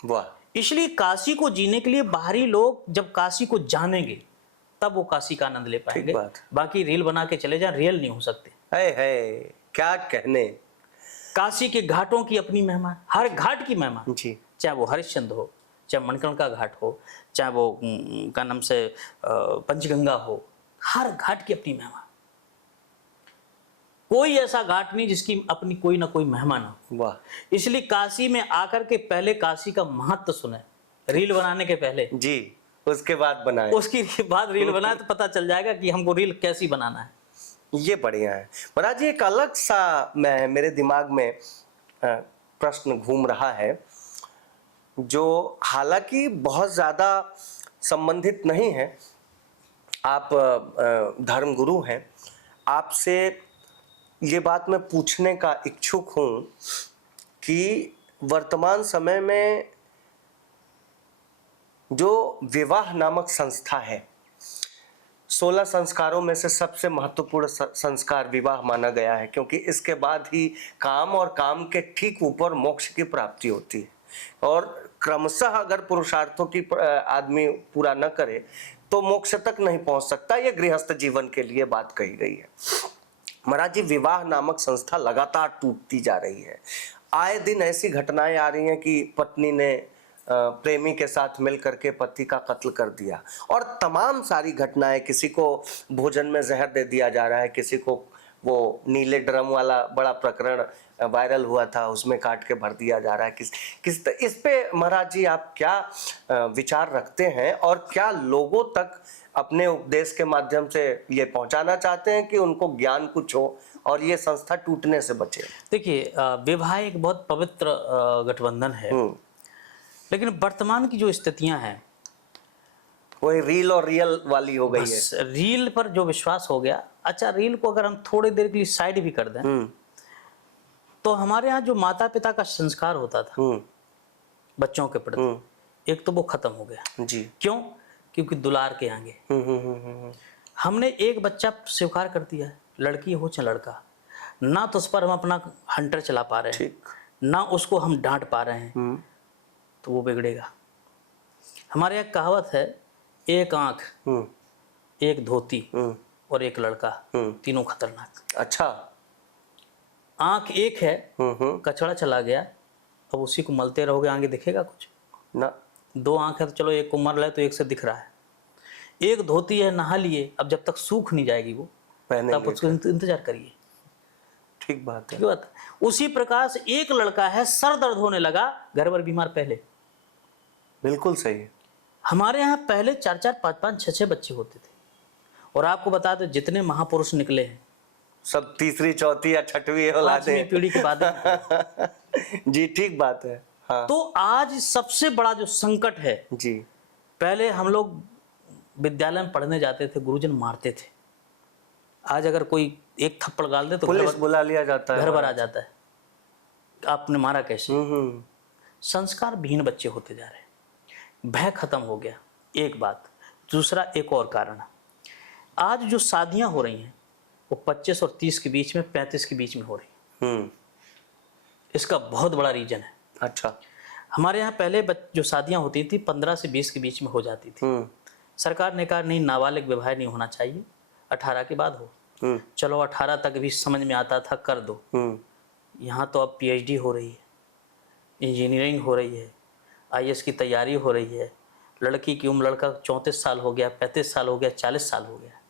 वाह। इसलिए काशी को जीने के लिए बाहरी लोग जब काशी को जानेंगे तब वो काशी का आनंद ले पाएंगे। बाकी रील बना के चले जाए, रियल नहीं हो सकते। है क्या कहने। काशी के घाटों की अपनी महिमा, हर घाट की महिमा जी। चाहे वो हरिश्चंद्र हो, चाहे मणिकर्णिका घाट हो, चाहे वो का नाम से पंचगंगा हो, हर घाट की अपनी महिमा। कोई ऐसा घाट नहीं जिसकी अपनी कोई ना कोई महिमा ना हो। वाह इसलिए काशी में आकर के पहले काशी का महत्व सुने, रील बनाने के पहले, जी, उसके बाद बनाए। उसकी बाद रील बनाए तो पता चल जाएगा कि हमको रील कैसी बनाना है। ये बढ़िया है महाराज जी। एक अलग सा मेरे दिमाग में प्रश्न घूम रहा है, जो हालांकि बहुत ज्यादा संबंधित नहीं है। आप धर्मगुरु हैं, आपसे ये बात मैं पूछने का इच्छुक हूं कि वर्तमान समय में जो विवाह नामक संस्था है, 16 संस्कारों में से सबसे महत्वपूर्ण संस्कार विवाह माना गया है, क्योंकि इसके बाद ही काम और काम के ठीक ऊपर मोक्ष की प्राप्ति होती है। और क्रमशः अगर पुरुषार्थों की आदमी पूरा न करे तो मोक्ष तक नहीं पहुंच सकता। ये गृहस्थ जीवन के लिए बात कही गई है। महाराज जी, विवाह नामक संस्था लगातार टूटती जा रही है। आए दिन ऐसी घटनाएं आ रही हैं कि पत्नी ने प्रेमी के साथ मिलकर के पति का कत्ल कर दिया, और तमाम सारी घटनाएं, किसी को भोजन में जहर दे दिया जा रहा है, किसी को वो नीले ड्रम वाला बड़ा प्रकरण वायरल हुआ था, उसमें काट के भर दिया जा रहा है। इस पे महाराज जी आप क्या विचार रखते हैं, और क्या लोगों तक अपने उपदेश के माध्यम से ये पहुंचाना चाहते हैं कि उनको ज्ञान कुछ हो और ये संस्था टूटने से बचे? देखिए, विवाह एक बहुत पवित्र गठबंधन है, लेकिन वर्तमान की जो स्थितियां हैं वही रील और रियल वाली हो गई है। बस रील पर जो विश्वास हो गया। अच्छा, रील को अगर हम थोड़ी देर के लिए साइड भी कर दें तो हमारे यहाँ जो माता पिता का संस्कार होता था बच्चों के प्रति, एक तो वो खत्म हो गया। जी। क्यों? क्योंकि दुलार के आगे हमने एक बच्चा स्वीकार कर दिया है, लड़की हो चाहे लड़का, ना तो उस पर हम अपना हंटर चला पा रहे हैं, ना उसको हम डांट पा रहे हैं, तो वो बिगड़ेगा। हमारे यहाँ कहावत है, एक आंख, एक धोती और एक लड़का, तीनों खतरनाक। अच्छा, आंख एक है, कचड़ा चला गया, अब उसी को मलते रहोगे, आगे दिखेगा कुछ ना। दो आंख है तो चलो एक को मर ले तो एक से दिख रहा है। एक धोती है, नहा लिए, अब जब तक सूख नहीं जाएगी वो, तब उसको इंतजार करिए। ठीक बात है। ठीक बात। उसी प्रकार से एक लड़का है, सर दर्द होने लगा, घर भर बीमार पहले। बिल्कुल सही है। हमारे यहाँ पहले 4-4, 5-5, 6-6 बच्चे होते थे, और आपको बता दो जितने महापुरुष निकले हैं सब तीसरी, चौथी या छठवीं औलादें पीढ़ी के बाद जी, ठीक बात है। हाँ। तो आज सबसे बड़ा जो संकट है जी, पहले हम लोग विद्यालय में पढ़ने जाते थे, गुरुजन मारते थे। आज अगर कोई एक थप्पड़ गाल दे तो पुलिस बुला लिया जाता है, घर भर आ जाता है, आपने मारा कैसे। संस्कार विहीन बच्चे होते जा रहे हैं, भय खत्म हो गया, एक बात। दूसरा, एक और कारण, आज जो शादियां हो रही हैं वो 25 और 30 के बीच में, 35 के बीच में हो रही है। इसका बहुत बड़ा रीजन है। अच्छा। हमारे यहाँ पहले जो शादियां होती थी 15 से 20 के बीच में हो जाती थी। सरकार ने कहा नहीं, नाबालिग विवाह नहीं होना चाहिए, 18 के बाद हो। चलो 18 तक भी समझ में आता था, कर दो। यहाँ तो अब PhD हो रही है, इंजीनियरिंग हो रही है, IAS की तैयारी हो रही है। लड़की की उम्र, लड़का 34 साल हो गया, 35 साल हो गया, 40 साल हो गया।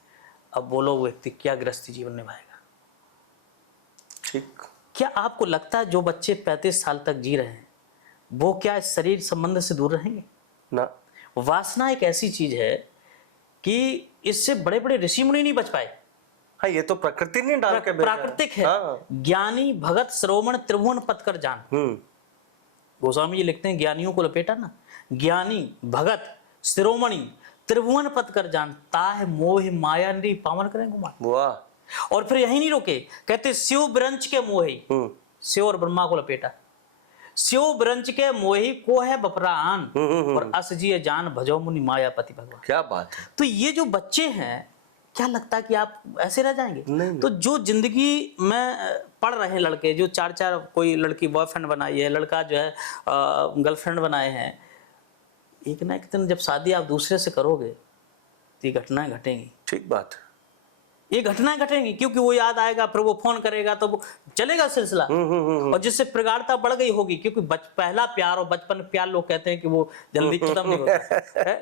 अब बोलो वो व्यक्ति क्या गृहस्थी जीवन निभाएगा? ठीक। क्या आपको लगता है जो बच्चे 35 साल तक जी रहे हैं वो क्या इस शरीर संबंध से दूर रहेंगे? ना। वासना एक ऐसी चीज है कि इससे बड़े बड़े ऋषि मुनि नहीं बच पाए। हाँ, ये तो प्रकृति ने डाल के भेजा है। प्राकृतिक है। हाँ। ज्ञानी भगत श्रोमण त्रिभुवन पथ कर जान। गोस्वामी जी लिखते हैं, ज्ञानियों को लपेटा ना, ज्ञानी भगत शिरोमणि त्रिभुवन पथ कर जान, ताह मोह माया निरी पावन करें गुमान। वाह। और फिर यही नहीं रोके, कहते शिव ब्रंच के मोही, शिव और ब्रह्मा को लपेटा, शिव ब्रंच के मोही को है बपरान, और अस जिये जान भजो मुनि मायापति भगवान। क्या बात है। तो ये जो बच्चे हैं, क्या लगता है कि आप ऐसे रह जाएंगे? नहीं। तो जो जिंदगी में पढ़ रहे हैं लड़के, जो 4-4, कोई लड़की बॉयफ्रेंड बनाई है, लड़का जो है गर्लफ्रेंड बनाए हैं, एक ना एक दिन जब शादी आप दूसरे से करोगे तो ये घटनाएं घटेंगी। ठीक बात है। ये घटनाएं घटेंगी, क्योंकि वो याद आएगा, फिर वो फोन करेगा, तो वो चलेगा सिलसिला। और जिससे प्रगाढ़ता बढ़ गई होगी, क्योंकि पहला प्यार और बचपन प्यार लोग कहते हैं कि वो जल्दी खत्म नहीं होता है।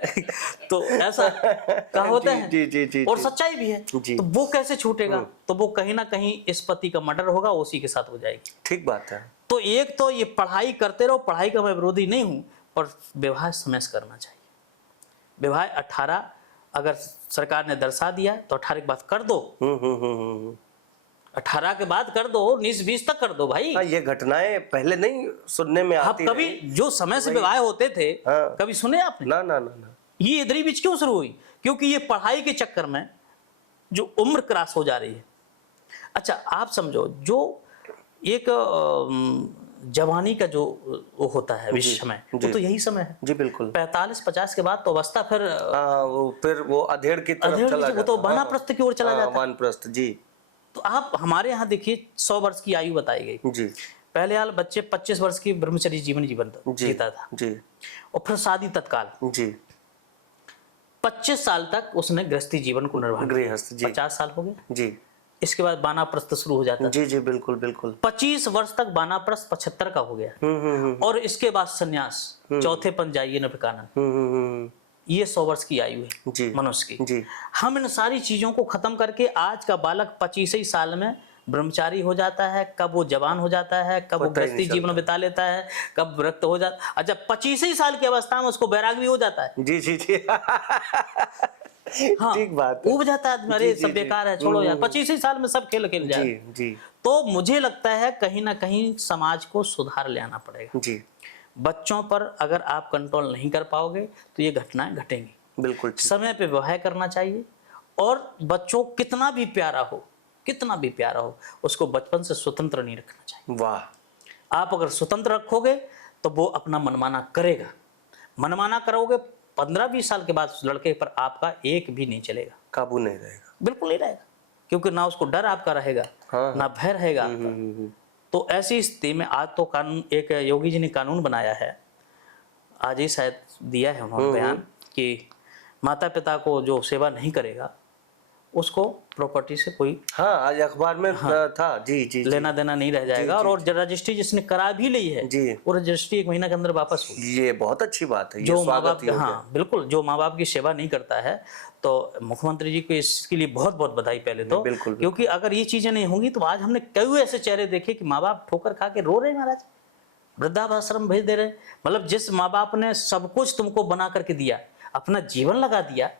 तो ऐसा कहावत है जी, जी, जी, और जी। सच्चाई भी है। जी। तो वो कैसे छूटेगा? तो वो कहीं ना कहीं इस पति का मर्डर होगा, उसी के साथ हो जाएगी। ठीक बात है। तो एक तो ये पढ़ाई करते रहो, पढ़ाई का मैं विरोधी नहीं हूं, पर विवाह समय से करना चाहिए। विवाह 18 अगर सरकार ने दर्शा दिया तो 18 के बाद कर दो। 18 के बाद कर दो, 19-20 तक कर दो भाई। हाँ, ये घटनाएं पहले नहीं सुनने में आप आती कभी रही। जो समय से विवाह होते थे, हाँ। कभी सुने आपने? ना ना ना ना। ये इधर ही बीच क्यों शुरू हुई? क्योंकि ये पढ़ाई के चक्कर में जो उम्र क्रॉस हो जा रही है। अच्छा, आप समझो, जो एक जवानी का जो वो होता है विश्व समय, वो तो यही समय है। जी बिल्कुल। 45-50 के बाद तो अवस्था फिर वो अधेड़ की तरफ अधेड़ चला की, वो तो वानप्रस्थ की ओर चला जाता है। वानप्रस्थ, जी तो आप हमारे यहाँ देखिए 100 वर्ष की आयु बताई गई। जी पहले हाल बच्चे 25 वर्ष की ब्रह्मचर्य जीवन जी जीता था, जी और फिर शादी तत्काल। जी 25 साल तक उसने गृहस्थी जीवन को निर्वाह किया। गृहस्थ, जी 50 साल हो गए, जी इसके बाद वानप्रस्थ शुरू हो जाता है। जी जी बिल्कुल बिल्कुल। 25 वर्ष तक वानप्रस्थ, 75 का हो गया। और इसके बाद संन्यास, चौथे पन जाइए नवकानन। ये 100 वर्ष की आयु है जी मनुष्य की। जी हम इन सारी चीजों को खत्म करके आज का बालक 25 ही साल में ब्रह्मचारी हो जाता है, कब वो जवान हो जाता है, कब वो पता ही गृहस्थी नहीं जीवन बिता लेता है, कब विरक्त हो जाता। अच्छा, 25 ही साल की अवस्था में उसको वैराग भी हो जाता है। जी जी जी हाँ, ठीक बात है। उब जाता है, जी, अरे जी, सब जी। बेकार है, छोड़ो यार। 25 ही साल में सब खेल खेल जाए। जी जी तो मुझे लगता है कहीं ना कहीं समाज को सुधार ले आना पड़ेगा। जी बच्चों पर अगर आप कंट्रोल नहीं कर पाओगे तो ये घटनाएं घटेंगी। बिल्कुल ठीक। समय पे विवाह करना चाहिए, और बच्चों कितना भी प्यारा हो, कितना भी प्यारा हो, उसको बचपन से स्वतंत्र नहीं रखना चाहिए। वाह। आप अगर स्वतंत्र रखोगे तो वो अपना मनमाना करेगा। मनमाना करोगे, 15-20 साल के बाद उस लड़के पर आपका एक भी नहीं चलेगा, काबू नहीं रहेगा। बिल्कुल नहीं रहेगा, क्योंकि ना उसको डर आपका रहेगा, हाँ। ना भय रहेगा आपका। तो ऐसी स्थिति में आज तो कानून, एक योगी जी ने कानून बनाया है, आज ही शायद दिया है उन्होंने बयान, कि माता पिता को जो सेवा नहीं करेगा उसको प्रॉपर्टी से कोई हाँ, आज अखबार में था। जी जी जी। लेना देना नहीं रह जाएगा। और रजिस्ट्री जिसने करा भी ली है, जी। वो रजिस्ट्री 1 महीना के अंदर वापस होगी। ये बहुत अच्छी बात है, ये जो माँ स्वागत बाप, योग्य है। हाँ बिल्कुल, जो माँ बाप की सेवा नहीं करता है, तो मुख्यमंत्री जी को इसके लिए बहुत बहुत बधाई पहले तो। बिल्कुल, क्योंकि अगर ये चीजें नहीं होंगी तो आज हमने कई ऐसे चेहरे देखे कि माँ बाप ठोकर खा के रो रहे महाराज, वृद्धाश्रम भेज दे रहे। मतलब जिस माँ बाप ने सब कुछ तुमको बना करके दिया, अपना जीवन लगा दिया,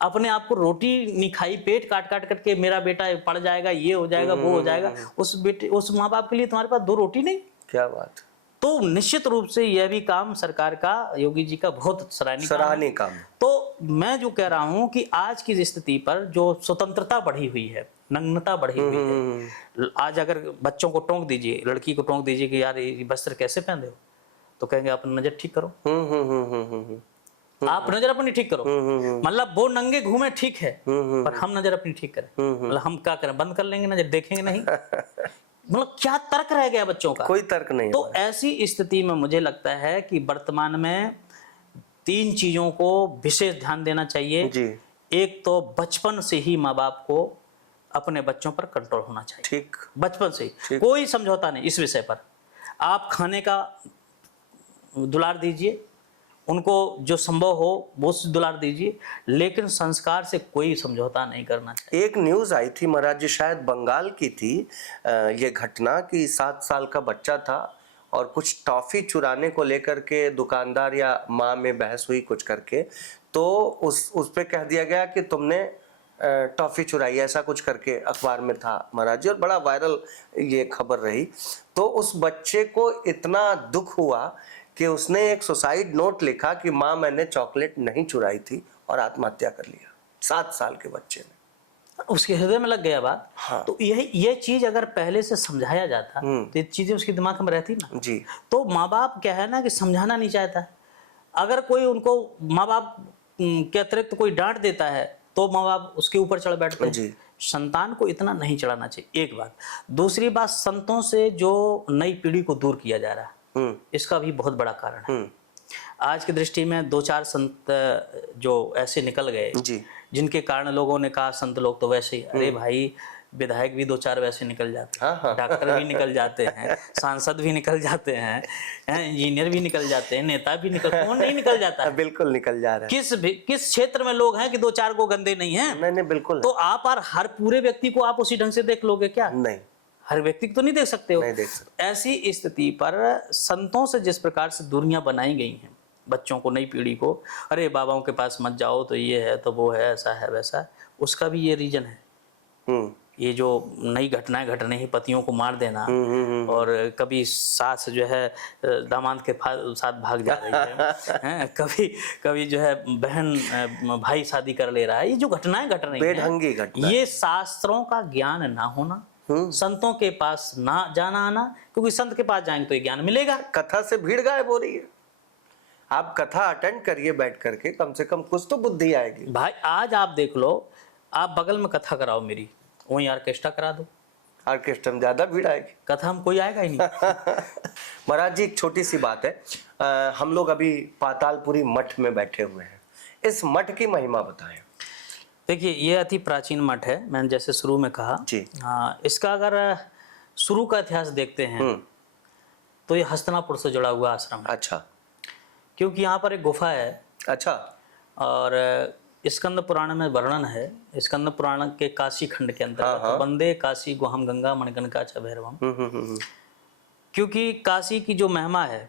अपने आप को रोटी नहीं खाई, पेट काट काट करके मेरा बेटा पढ़ जाएगा, ये हो जाएगा, वो हो जाएगा, उस बेटे, उस माँ बाप के लिए तुम्हारे पास 2 रोटी नहीं। क्या बात। तो निश्चित रूप से यह भी काम सरकार का, योगी जी का बहुत सराहनीय काम है। तो मैं जो कह रहा हूं कि आज की स्थिति पर जो स्वतंत्रता बढ़ी हुई है, नग्नता बढ़ी हुई है, आज अगर बच्चों को टोंक दीजिए, लड़की को टोंक दीजिए कि यार ये वस्त्र कैसे पहनते हो, तो कहेंगे आप नजर ठीक करो। आप नजर अपनी ठीक करो। मतलब वो नंगे घूमे ठीक है, पर हम नजर अपनी ठीक करें, मतलब हम क्या करें, बंद कर लेंगे नजर, देखेंगे नहीं। मतलब क्या तर्क रह गया बच्चों का? कोई तर्क नहीं है। तो ऐसी स्थिति में मुझे लगता है कि वर्तमान में 3 चीजों को विशेष ध्यान देना चाहिए। जी। एक तो बचपन से ही माँ बाप को अपने बच्चों पर कंट्रोल होना चाहिए, ठीक। बचपन से ही, कोई समझौता नहीं इस विषय पर। आप खाने का दुलार दीजिए, उनको जो संभव हो वो दुलार दीजिए, लेकिन संस्कार से कोई समझौता नहीं करना चाहिए। एक न्यूज आई थी महाराज जी, शायद बंगाल की थी ये घटना, कि 7 साल का बच्चा था और कुछ टॉफी चुराने को लेकर के दुकानदार या माँ में बहस हुई कुछ करके, तो उस पे कह दिया गया कि तुमने टॉफी चुराई, ऐसा कुछ करके अखबार में था महाराज जी, और बड़ा वायरल ये खबर रही। तो उस बच्चे को इतना दुख हुआ कि उसने एक सुसाइड नोट लिखा कि माँ मैंने चॉकलेट नहीं चुराई थी, और आत्महत्या कर लिया, 7 साल के बच्चे ने। उसके हृदय में लग गया बात। हाँ। तो ये चीज अगर पहले से समझाया जाता तो ये चीजें उसके दिमाग में रहती ना। जी। तो माँ बाप क्या है ना कि समझाना नहीं चाहता है। अगर कोई उनको माँ बाप के अतिरिक्त कोई डांट देता है तो माँ बाप उसके ऊपर चढ़ बैठते हैं। जी। संतान को इतना नहीं चढ़ाना चाहिए, एक बात। दूसरी बात, संतों से जो नई पीढ़ी को दूर किया जा रहा है, इसका भी बहुत बड़ा कारण है। आज की दृष्टि में 2-4 संत जो ऐसे निकल गए जी। जिनके कारण लोगों ने कहा संत लोग तो वैसे ही, अरे भाई विधायक भी 2-4 वैसे निकल जाते हैं, हाँ। डॉक्टर भी निकल जाते हैं, सांसद भी निकल जाते हैं, इंजीनियर भी निकल जाते हैं, नेता भी कौन नहीं निकल जाता है? बिल्कुल निकल जा रहा है। किस क्षेत्र में लोग हैं कि 2-4 को गंदे नहीं हैं? नहीं बिल्कुल तो आप और हर पूरे व्यक्ति को आप उसी ढंग से देख लोगे क्या? नहीं, हर व्यक्ति को तो नहीं देख सकते हो। नहीं देख सकते। ऐसी स्थिति पर संतों से जिस प्रकार से दूरियां बनाई गई हैं बच्चों को, नई पीढ़ी को, अरे बाबाओं के पास मत जाओ तो ये है तो वो है, ऐसा है वैसा है, उसका भी ये रीजन है। ये जो नई घटनाएं घट रही, पतियों को मार देना, और कभी सास जो है दामाद के साथ भाग जा रही है, कभी जो है बहन भाई शादी कर ले रहा है, ये जो घटनाएं घट रही बेढंगी घटना, ये शास्त्रों का ज्ञान ना होना, संतों के पास ना जाना आना, क्योंकि संत के पास जाएंगे तो ये ज्ञान मिलेगा। कथा से भीड़ गायब हो रही है। आप कथा अटेंड करिए बैठ करके, कम से कम कुछ तो बुद्धि आएगी। भाई आज आप देख लो, आप बगल में कथा कराओ मेरी, वहीं ऑर्केस्ट्रा करा दो, ऑर्केस्ट्रा में ज्यादा भीड़ आएगी, कथा में कोई आएगा ही नहीं। महाराज जी एक छोटी सी बात है, हम लोग अभी पातालपुरी मठ में बैठे हुए हैं, इस मठ की महिमा बताएं। देखिए ये अति प्राचीन मठ है, मैंने जैसे शुरू में कहा जी। हाँ, इसका अगर शुरू का इतिहास देखते हैं तो ये हस्तिनापुर से जुड़ा हुआ आश्रम है। अच्छा। क्योंकि यहाँ पर एक गुफा है। अच्छा। और स्कंद पुराण में वर्णन है, स्कंद पुराण के काशी खंड के अंतर्गत, हाँ। वंदे काशी गुहम गंगा मणिकर्णिका च भैरवम। क्योंकि काशी की जो महिमा है,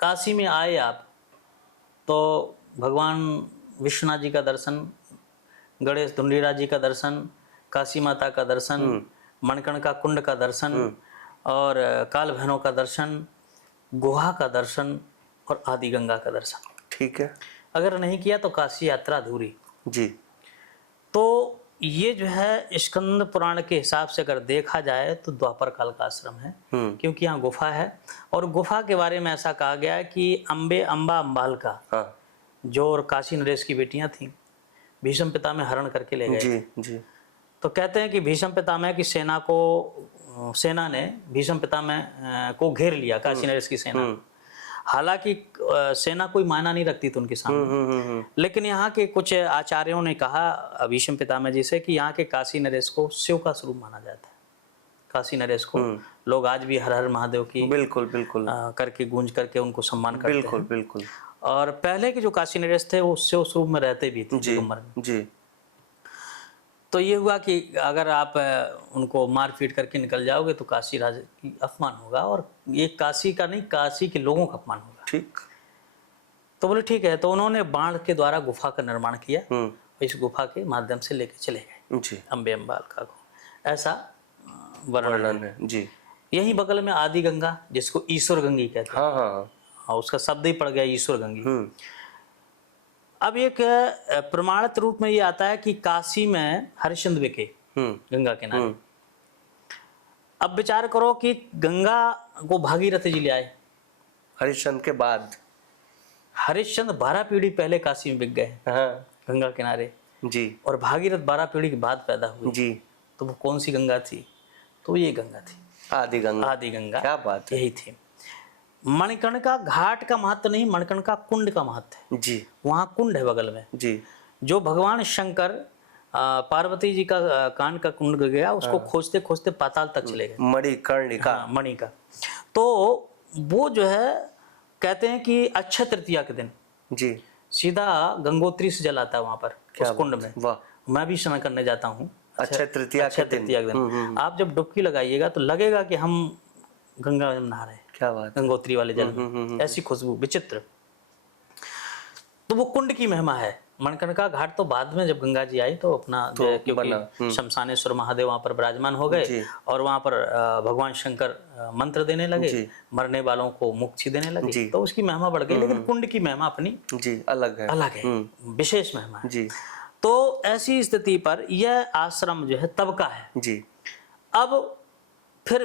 काशी में आए आप तो भगवान विश्वनाथ जी का दर्शन, गणेश धुंडीराज जी का दर्शन, काशी माता का दर्शन, मणिकर्णिका कुंड का दर्शन, और काल भैरव का दर्शन, गुहा का दर्शन, और आदि गंगा का दर्शन। ठीक है। अगर नहीं किया तो काशी यात्रा अधूरी जी। तो ये जो है स्कंद पुराण के हिसाब से अगर देखा जाए तो द्वापर काल का आश्रम है। क्योंकि यहाँ गुफा है, और गुफा के बारे में ऐसा कहा गया है कि अम्बा अम्बालिका, हाँ। जो और काशी नरेश की बेटियां थीं, भीष्म पितामह हरण करके ले गए। जी जी। तो कहते हैं कि भीष्म पितामह की सेना ने भीष्म पितामह को घेर लिया, काशी नरेश की सेना। हालांकि सेना कोई मायना नहीं रखती थी उनके सामने, लेकिन यहाँ के कुछ आचार्यों ने कहा भीष्म पितामह जी से कि यहाँ के काशी नरेश को शिव का स्वरूप माना जाता है। काशी नरेश को लोग आज भी हर हर महादेव की बिल्कुल करके गूंज करके उनको सम्मान करते हैं। बिल्कुल। और पहले के जो काशी नरेश थे वो शिव स्वरूप में रहते भी थे जी, उम्र में। जी। तो ये हुआ कि अगर आप उनको मार पीट करके निकल जाओगे तो काशी राज की अपमान होगा, और ये काशी का नहीं, काशी के लोगों का अपमान होगा। ठीक। तो बोले ठीक है, तो उन्होंने बाण के द्वारा गुफा का निर्माण किया, इस गुफा के माध्यम से लेके चले गए जी। अम्बे अम्बालिका को, ऐसा वर्णन है। जी। यही बगल में आदि गंगा, जिसको ईश्वर गंगी कहते हैं। हाँ, उसका शब्द ही पड़ गया ईश्वर गंगी। अब एक प्रमाणित रूप में ये आता है कि काशी में हरिश्चंद्र बिके गंगा किनारे। अब विचार करो कि गंगा को भागीरथ जी ले आए, हरिश्चंद्र के बाद। हरिश्चंद्र 12 पीढ़ी पहले काशी में बिक गए हाँ। गंगा किनारे जी। और भागीरथ 12 पीढ़ी के बाद पैदा हुई जी। तो वो कौन सी गंगा थी? तो ये गंगा थी, आदि गंगा। आदि गंगा। क्या बात है। यही थी। मणिकर्णिका घाट का महत्व नहीं, मणिकर्णिका कुंड का महत्व है। जी। वहाँ कुंड है बगल में, जी। जो भगवान शंकर पार्वती जी का कान का कुंड गया, उसको खोजते खोजते पाताल तक चले गए। मणिकर्णिका। हाँ, मणि का। तो वो जो है कहते हैं कि अक्षय तृतीया के दिन जी सीधा गंगोत्री से जल आता है वहां पर उस कुंड में। वाह। मैं भी स्नान करने जाता हूँ अक्षय तृतीया के दिन। आप जब डुबकी लगाइएगा तो लगेगा कि हम गंगा में नहा रहे हैं। क्या बात। गंगोत्री वाले जल में ऐसी खुशबू विचित्र। तो वो कुंड की महिमा है। मणिकर्णिका घाट तो बाद में जब गंगा जी आई तो अपना क्योंकि शमशानेश्वर महादेव वहां पर विराजमान हो गए और वहां पर भगवान शंकर मंत्र देने लगे, मरने वालों को मुक्ति देने लगे, तो उसकी महिमा बढ़ गई। लेकिन कुंड की महिमा अपनी जी अलग है, विशेष महिमा है जी। तो ऐसी स्थिति पर यह आश्रम जो है तब का है जी। अब फिर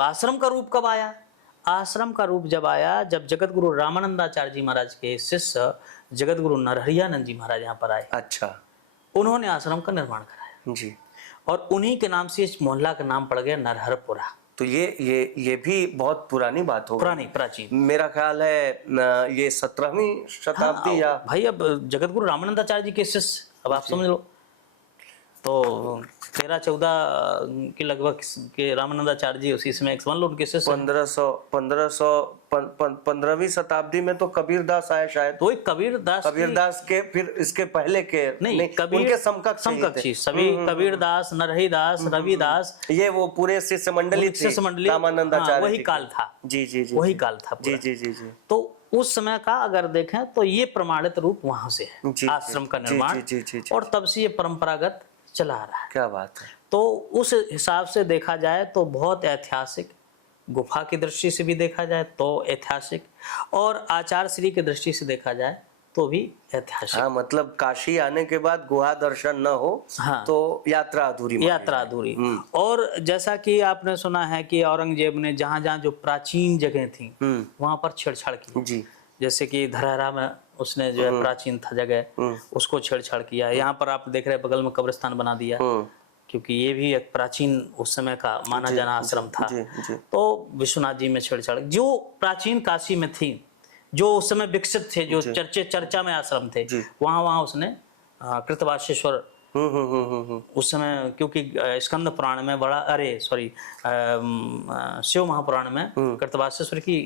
आश्रम का रूप कब आया? आश्रम का रूप जब आया जब जगत गुरु रामानंदाचार्य जी महाराज के शिष्य जगत गुरु नरहरियानंद जी महाराज यहाँ पर आए। अच्छा। उन्होंने आश्रम का निर्माण कराया जी। और उन्हीं के नाम से इस मोहल्ला का नाम पड़ गया नरहरपुरा। तो ये भी बहुत पुरानी बात हो पुरानी प्राचीन। मेरा ख्याल है ये 17वीं शताब्दी हाँ, या भाई अब जगत गुरु रामानंदाचार्य जी के शिष्य, अब आप समझ लो, तो 13-14 के लगभग के रामानंदाचार्य जी उसी समय समझ लो उनके शिष्य। 15वीं शताब्दी में तो कबीरदास आए शायद। तो एक कबीरदास के फिर इसके पहले के नहीं कबीर उनके समकक्ष ही थे। सभी कबीरदास, नरहरिदास, रविदास, ये वो पूरे शिष्य मंडली थी, रामानंदाचार्य वही जी काल की। था। जी वही काल था जी पूरा। जी जी जी तो उस समय का अगर देखें तो ये प्रमाणित रूप वहां से है, जी, आश्रम का निर्माण, जी। और तब से ये परंपरागत चला आ रहा है। क्या बात है। तो उस हिसाब से देखा जाए तो बहुत ऐतिहासिक, गुफा की दृष्टि से भी देखा जाए तो ऐतिहासिक, और आचार श्री की दृष्टि से देखा जाए तो भी ऐतिहासिक। हाँ, मतलब काशी आने के बाद गुहा दर्शन न हो हाँ, तो यात्रा अधूरी यात्रा अधूरी। और जैसा कि आपने सुना है कि औरंगजेब ने जहाँ जहाँ जो प्राचीन जगह थी वहां पर छेड़छाड़ की। जी जैसे कि धरहरा में उसने जो है प्राचीन था जगह, उसको छेड़छाड़ किया। यहाँ पर आप देख रहे हैं बगल में कब्रिस्तान बना दिया, क्योंकि ये भी एक प्राचीन उस समय का माना जाना आश्रम था। तो विश्वनाथ जी में छेड़छाड़, जो प्राचीन काशी में थी, जो उस समय विकसित थे, जो चर्चा में आश्रम थे, वहां उसने कृतवासेश्वर उस समय, क्योंकि स्कंद पुराण में शिव महापुराण में कृतवासेश्वर की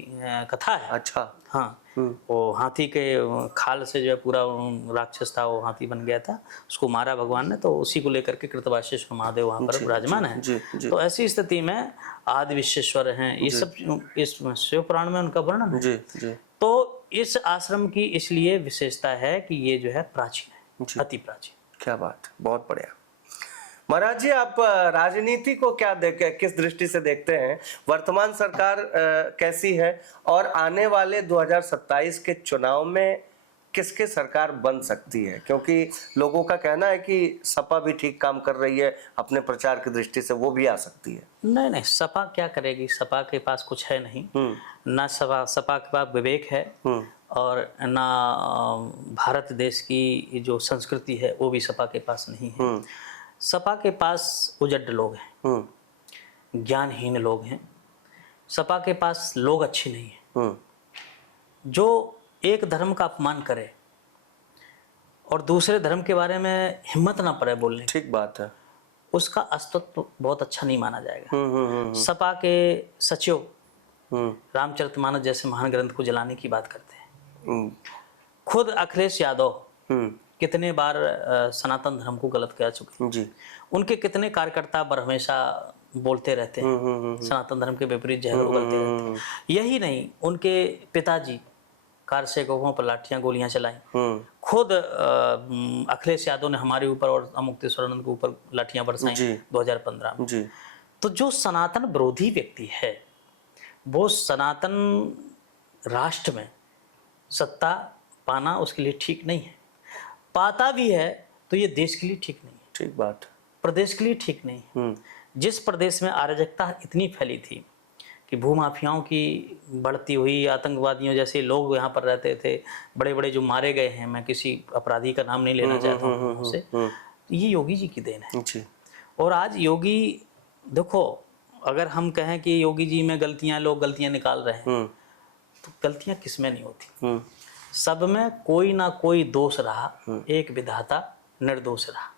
कथा है। अच्छा। हाँ, वो हाथी के खाल से जो है पूरा राक्षस था, वो हाथी बन गया था, उसको मारा भगवान ने, तो उसी को लेकर के कृतवासेश्वर महादेव वहां पर विराजमान है। तो ऐसी स्थिति में आदि विश्वेश्वर हैं, ये सब इस शिव पुराण में उनका वर्णन है। तो इस आश्रम की इसलिए विशेषता है कि ये जो है प्राचीन है, अति प्राचीन। क्या बात, बहुत बढ़िया। महाराज जी, आप राजनीति को क्या किस दृष्टि से देखते हैं? वर्तमान सरकार कैसी है और आने वाले 2027 के चुनाव में किसके सरकार बन सकती है? क्योंकि लोगों का कहना है कि सपा भी ठीक काम कर रही है, अपने प्रचार की दृष्टि से वो भी आ सकती है। नहीं, सपा क्या करेगी? सपा के पास कुछ है नहीं, ना सपा के पास विवेक है, और ना भारत देश की जो संस्कृति है वो भी सपा के पास नहीं है। सपा के पास उजड़ लोग हैं, ज्ञानहीन लोग हैं, सपा के पास लोग अच्छे नहीं हैं। जो एक धर्म का अपमान करे और दूसरे धर्म के बारे में हिम्मत ना पड़े बोलने, ठीक बात है, उसका अस्तित्व बहुत अच्छा नहीं माना जाएगा। सपा के सचिव रामचरितमानस जैसे महान ग्रंथ को जलाने की बात करते हैं। खुद अखिलेश यादव कितने बार सनातन धर्म को गलत कह चुके हैं। उनके कितने कार्यकर्ता हमेशा बोलते रहते हैं सनातन धर्म के विपरीत जो है बोलते रहते हैं। यही नहीं, उनके पिताजी कार से गौों पर लाठियां गोलियां चलाई। खुद अखिलेश यादव ने हमारे ऊपर और मुक्तेश्वरानंद के ऊपर लाठियां बरसाई 2015 में। तो जो सनातन विरोधी व्यक्ति है वो सनातन राष्ट्र में सत्ता पाना उसके लिए ठीक नहीं है। पाता भी है तो ये देश के लिए ठीक नहीं है, ठीक बात, प्रदेश के लिए ठीक नहीं है। जिस प्रदेश में अराजकता इतनी फैली थी कि भूमाफियाओं की बढ़ती हुई, आतंकवादियों जैसे लोग यहाँ पर रहते थे, बड़े बड़े जो मारे गए हैं, मैं किसी अपराधी का नाम नहीं लेना चाहता हूँ उनसे, ये योगी जी की देन है जी। और आज योगी देखो, अगर हम कहें कि योगी जी में गलतियां, लोग गलतियां निकाल रहे हैं, तो गलतियां किसमें नहीं होती, सब में कोई ना कोई दोष रहा, एक विधाता निर्दोष रहा।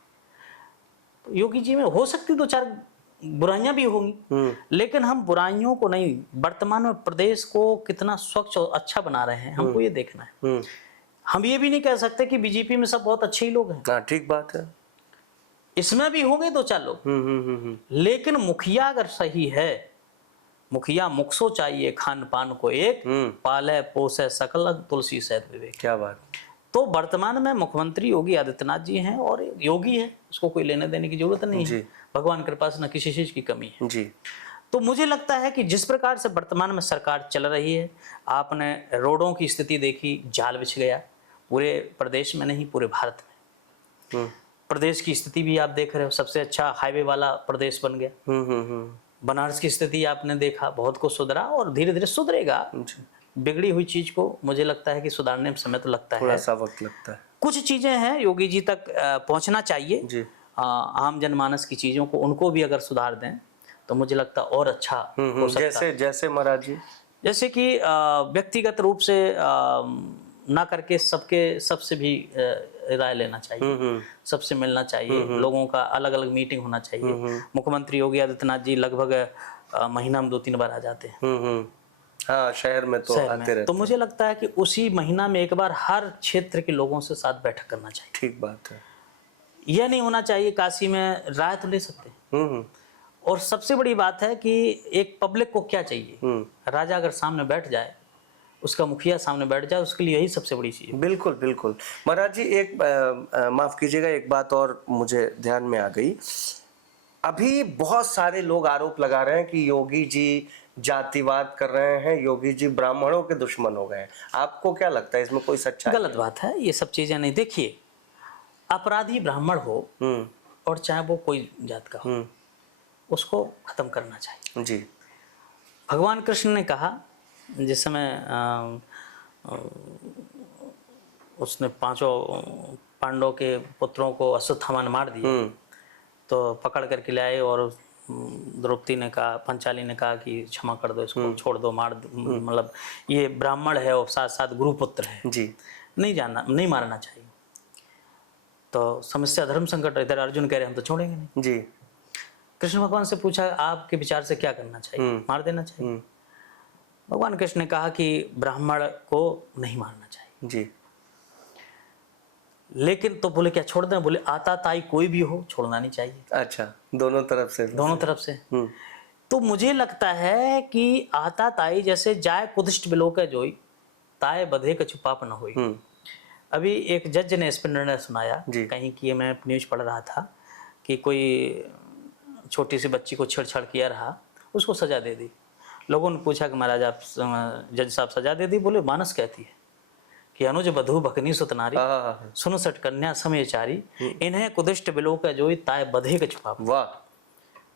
तो योगी जी में हो सकती दो चार बुराइयां भी होंगी, लेकिन हम बुराइयों को नहीं, वर्तमान में प्रदेश को कितना स्वच्छ और अच्छा बना रहे हैं हमको ये देखना है। हम ये भी नहीं कह सकते कि बीजेपी में सब बहुत अच्छे ही लोग हैं, ठीक बात है, इसमें भी होंगे दो चार लोग, लेकिन मुखिया अगर सही है, मुखिया मुखसो चाहिए खान पान को एक, पाले पोसे सकल तुलसी सहित विवेक। क्या बात। तो वर्तमान में मुख्यमंत्री योगी आदित्यनाथ जी हैं और योगी है, उसको कोई लेने देने की जरूरत नहीं है, भगवान के पास न किसी चीज की कमी है जी। तो मुझे लगता है कि जिस प्रकार से वर्तमान में सरकार चल रही है, आपने रोडों की स्थिति देखी, जाल बिछ गया, पूरे प्रदेश में नहीं पूरे भारत में। प्रदेश की स्थिति भी आप देख रहे हो, सबसे अच्छा हाईवे वाला प्रदेश बन गया। बनारस की स्थिति आपने देखा, बहुत कुछ सुधरा और धीरे धीरे सुधरेगा। बिगड़ी हुई चीज को मुझे लगता है कि सुधारने में समय तो लगता है, थोड़ा सा वक्त लगता है। कुछ चीजें हैं योगी जी तक पहुंचना चाहिए, आम जनमानस की चीजों को, उनको भी अगर सुधार दें तो मुझे लगता और अच्छा हो सकता। जैसे जैसे महाराज जी। जैसे कि व्यक्तिगत रूप से ना करके सबसे भी राय लेना चाहिए, सबसे मिलना चाहिए, लोगों का अलग अलग मीटिंग होना चाहिए। मुख्यमंत्री योगी आदित्यनाथ जी लगभग महीना में 2-3 बार आ जाते हैं हाँ, शहर में तो शहर आते में। रहते तो मुझे लगता है कि उसी महीना में एक बार हर क्षेत्र के लोगों से साथ बैठक करना चाहिए। ठीक बात है। यह नहीं होना चाहिए काशी में राय तो ले सकते हैं। और सबसे बड़ी बात है कि एक पब्लिक को क्या चाहिए, राजा अगर सामने बैठ जाए, उसका मुखिया सामने बैठ जाए, उसके लिए यही सबसे बड़ी चीज है। बिल्कुल बिल्कुल महाराज जी, एक माफ कीजिएगा, एक बात और मुझे ध्यान में आ गई। अभी बहुत सारे लोग आरोप लगा रहे हैं कि योगी जी जातिवाद कर रहे हैं, योगी जी ब्राह्मणों के दुश्मन हो गए हैं। आपको क्या लगता है, इसमें कोई सच्चाई? गलत बात है, ये सब चीजें नहीं। देखिए, अपराधी ब्राह्मण हो और चाहे वो कोई जात का हो, उसको खत्म करना चाहिए जी। भगवान कृष्ण ने कहा, जिस समय उसने 5 पांडवों के पुत्रों को अश्वत्थामा ने मार दिया, तो पकड़ करके लाए और द्रौपदी ने कहा, पंचाली ने कहा कि क्षमा कर दो इसको, छोड़ दो, मार दो, मतलब ये ब्राह्मण है और साथ साथ गुरुपुत्र है जी, नहीं मारना चाहिए। तो समस्या धर्म संकट, इधर अर्जुन कह रहे हम तो छोड़ेंगे नहीं जी। कृष्ण भगवान से पूछा आपके विचार से क्या करना चाहिए, मार देना चाहिए? भगवान कृष्ण ने कहा कि ब्राह्मण को नहीं मारना चाहिए जी। लेकिन तो बोले क्या छोड़ दें? बोले आता ताई कोई भी हो, छोड़ना नहीं चाहिए। अच्छा, दोनों तरफ से? दोनों तरफ से। तो मुझे लगता है कि आता ताई जैसे जाय कुदिष्ट बिलोक जोई, ताय बधे कछु पाप न होई। अभी एक जज ने इस पर निर्णय सुनाया कहीं कि, मैं न्यूज पढ़ रहा था कि कोई छोटी सी बच्ची को छेड़छाड़ किया रहा, उसको सजा दे दी। लोगों ने पूछा कि महाराज आप जज साहब सजा दे दी? बोले मानस कहती है कि अनुज बधु भकनी सुत नारी, सुन सट कन्या समयचारी, इन्हें कुदिष्ट बिलोक जोई, ताय बधे कछु पाप। वाह।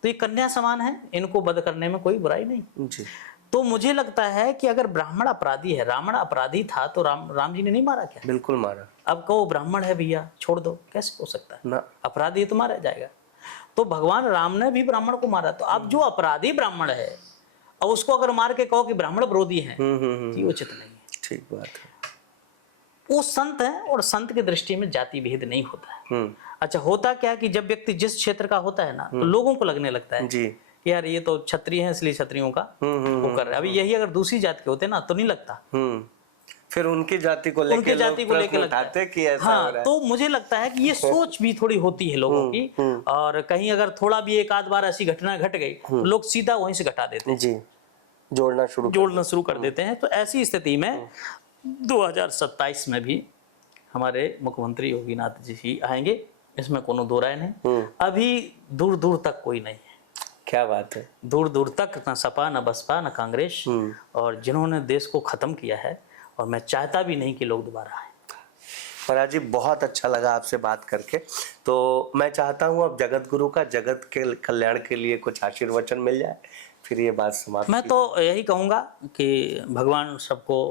तो ये कन्या समान है, इनको वध करने में कोई बुराई नहीं जी। तो मुझे लगता है कि अगर ब्राह्मण अपराधी है, रावण अपराधी था, तो राम जी ने नहीं मारा क्या? बिल्कुल मारा। अब कहो ब्राह्मण है भैया छोड़ दो, कैसे हो सकता है? ना, अपराधी तो मारा जाएगा। तो भगवान राम ने भी ब्राह्मण को मारा, तो अब जो अपराधी ब्राह्मण है, अब उसको अगर मार के कहो कि ब्राह्मण विरोधी है, तो ये उचित नहीं है। ठीक बात है। वो संत है और संत की दृष्टि में जाति भेद नहीं होता है। अच्छा, होता क्या कि जब व्यक्ति जिस क्षेत्र का होता है ना, तो लोगों को लगने लगता है जी, यार ये तो क्षत्रिय है इसलिए क्षत्रियों का वो कर रहे हैं। अभी यही अगर दूसरी जात के होते ना तो नहीं लगता, फिर उनकी जाति को लेकर लगता है कि ऐसा हो रहा है। तो मुझे लगता है कि ये सोच भी थोड़ी होती है लोगों की, और कहीं अगर थोड़ा भी एक आध बार ऐसी घटना घट गई तो लोग सीधा वहीं से घटा देते हैं, जी, जोड़ना शुरू कर देते हैं। तो ऐसी स्थिति में 2027 में भी हमारे मुख्यमंत्री योगीनाथ जी आएंगे, इसमें कोनो दो राय नहीं। अभी दूर दूर तक कोई नहीं है। क्या बात है। दूर दूर तक न सपा न बसपा न कांग्रेस, और जिन्होंने देश को खत्म किया है, और मैं चाहता भी नहीं कि लोग दोबारा आए। महाराज जी, बहुत अच्छा लगा आपसे बात करके। तो मैं चाहता हूँ अब जगत गुरु का जगत के कल्याण के लिए कुछ आशीर्वचन मिल जाए, फिर ये बात समाप्त। मैं तो यही कहूँगा कि भगवान सबको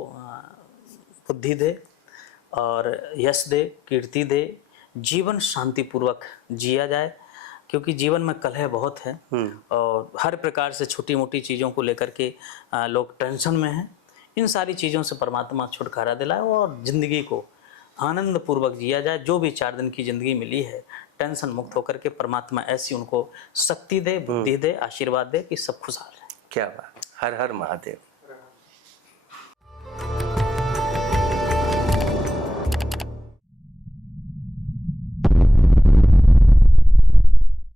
बुद्धि दे और यश दे, कीर्ति दे, जीवन शांतिपूर्वक जिया जाए, क्योंकि जीवन में कलह बहुत है और हर प्रकार से छोटी मोटी चीज़ों को लेकर के लोग टेंशन में हैं। इन सारी चीज़ों से परमात्मा छुटकारा दिलाए और ज़िंदगी को आनंद पूर्वक जिया जाए। जो भी 4 दिन की ज़िंदगी मिली है, टेंशन मुक्त होकर के परमात्मा ऐसी उनको शक्ति दे, बुद्धि दे, आशीर्वाद दे कि सब खुशहाल है। क्या बात। हर हर महादेव।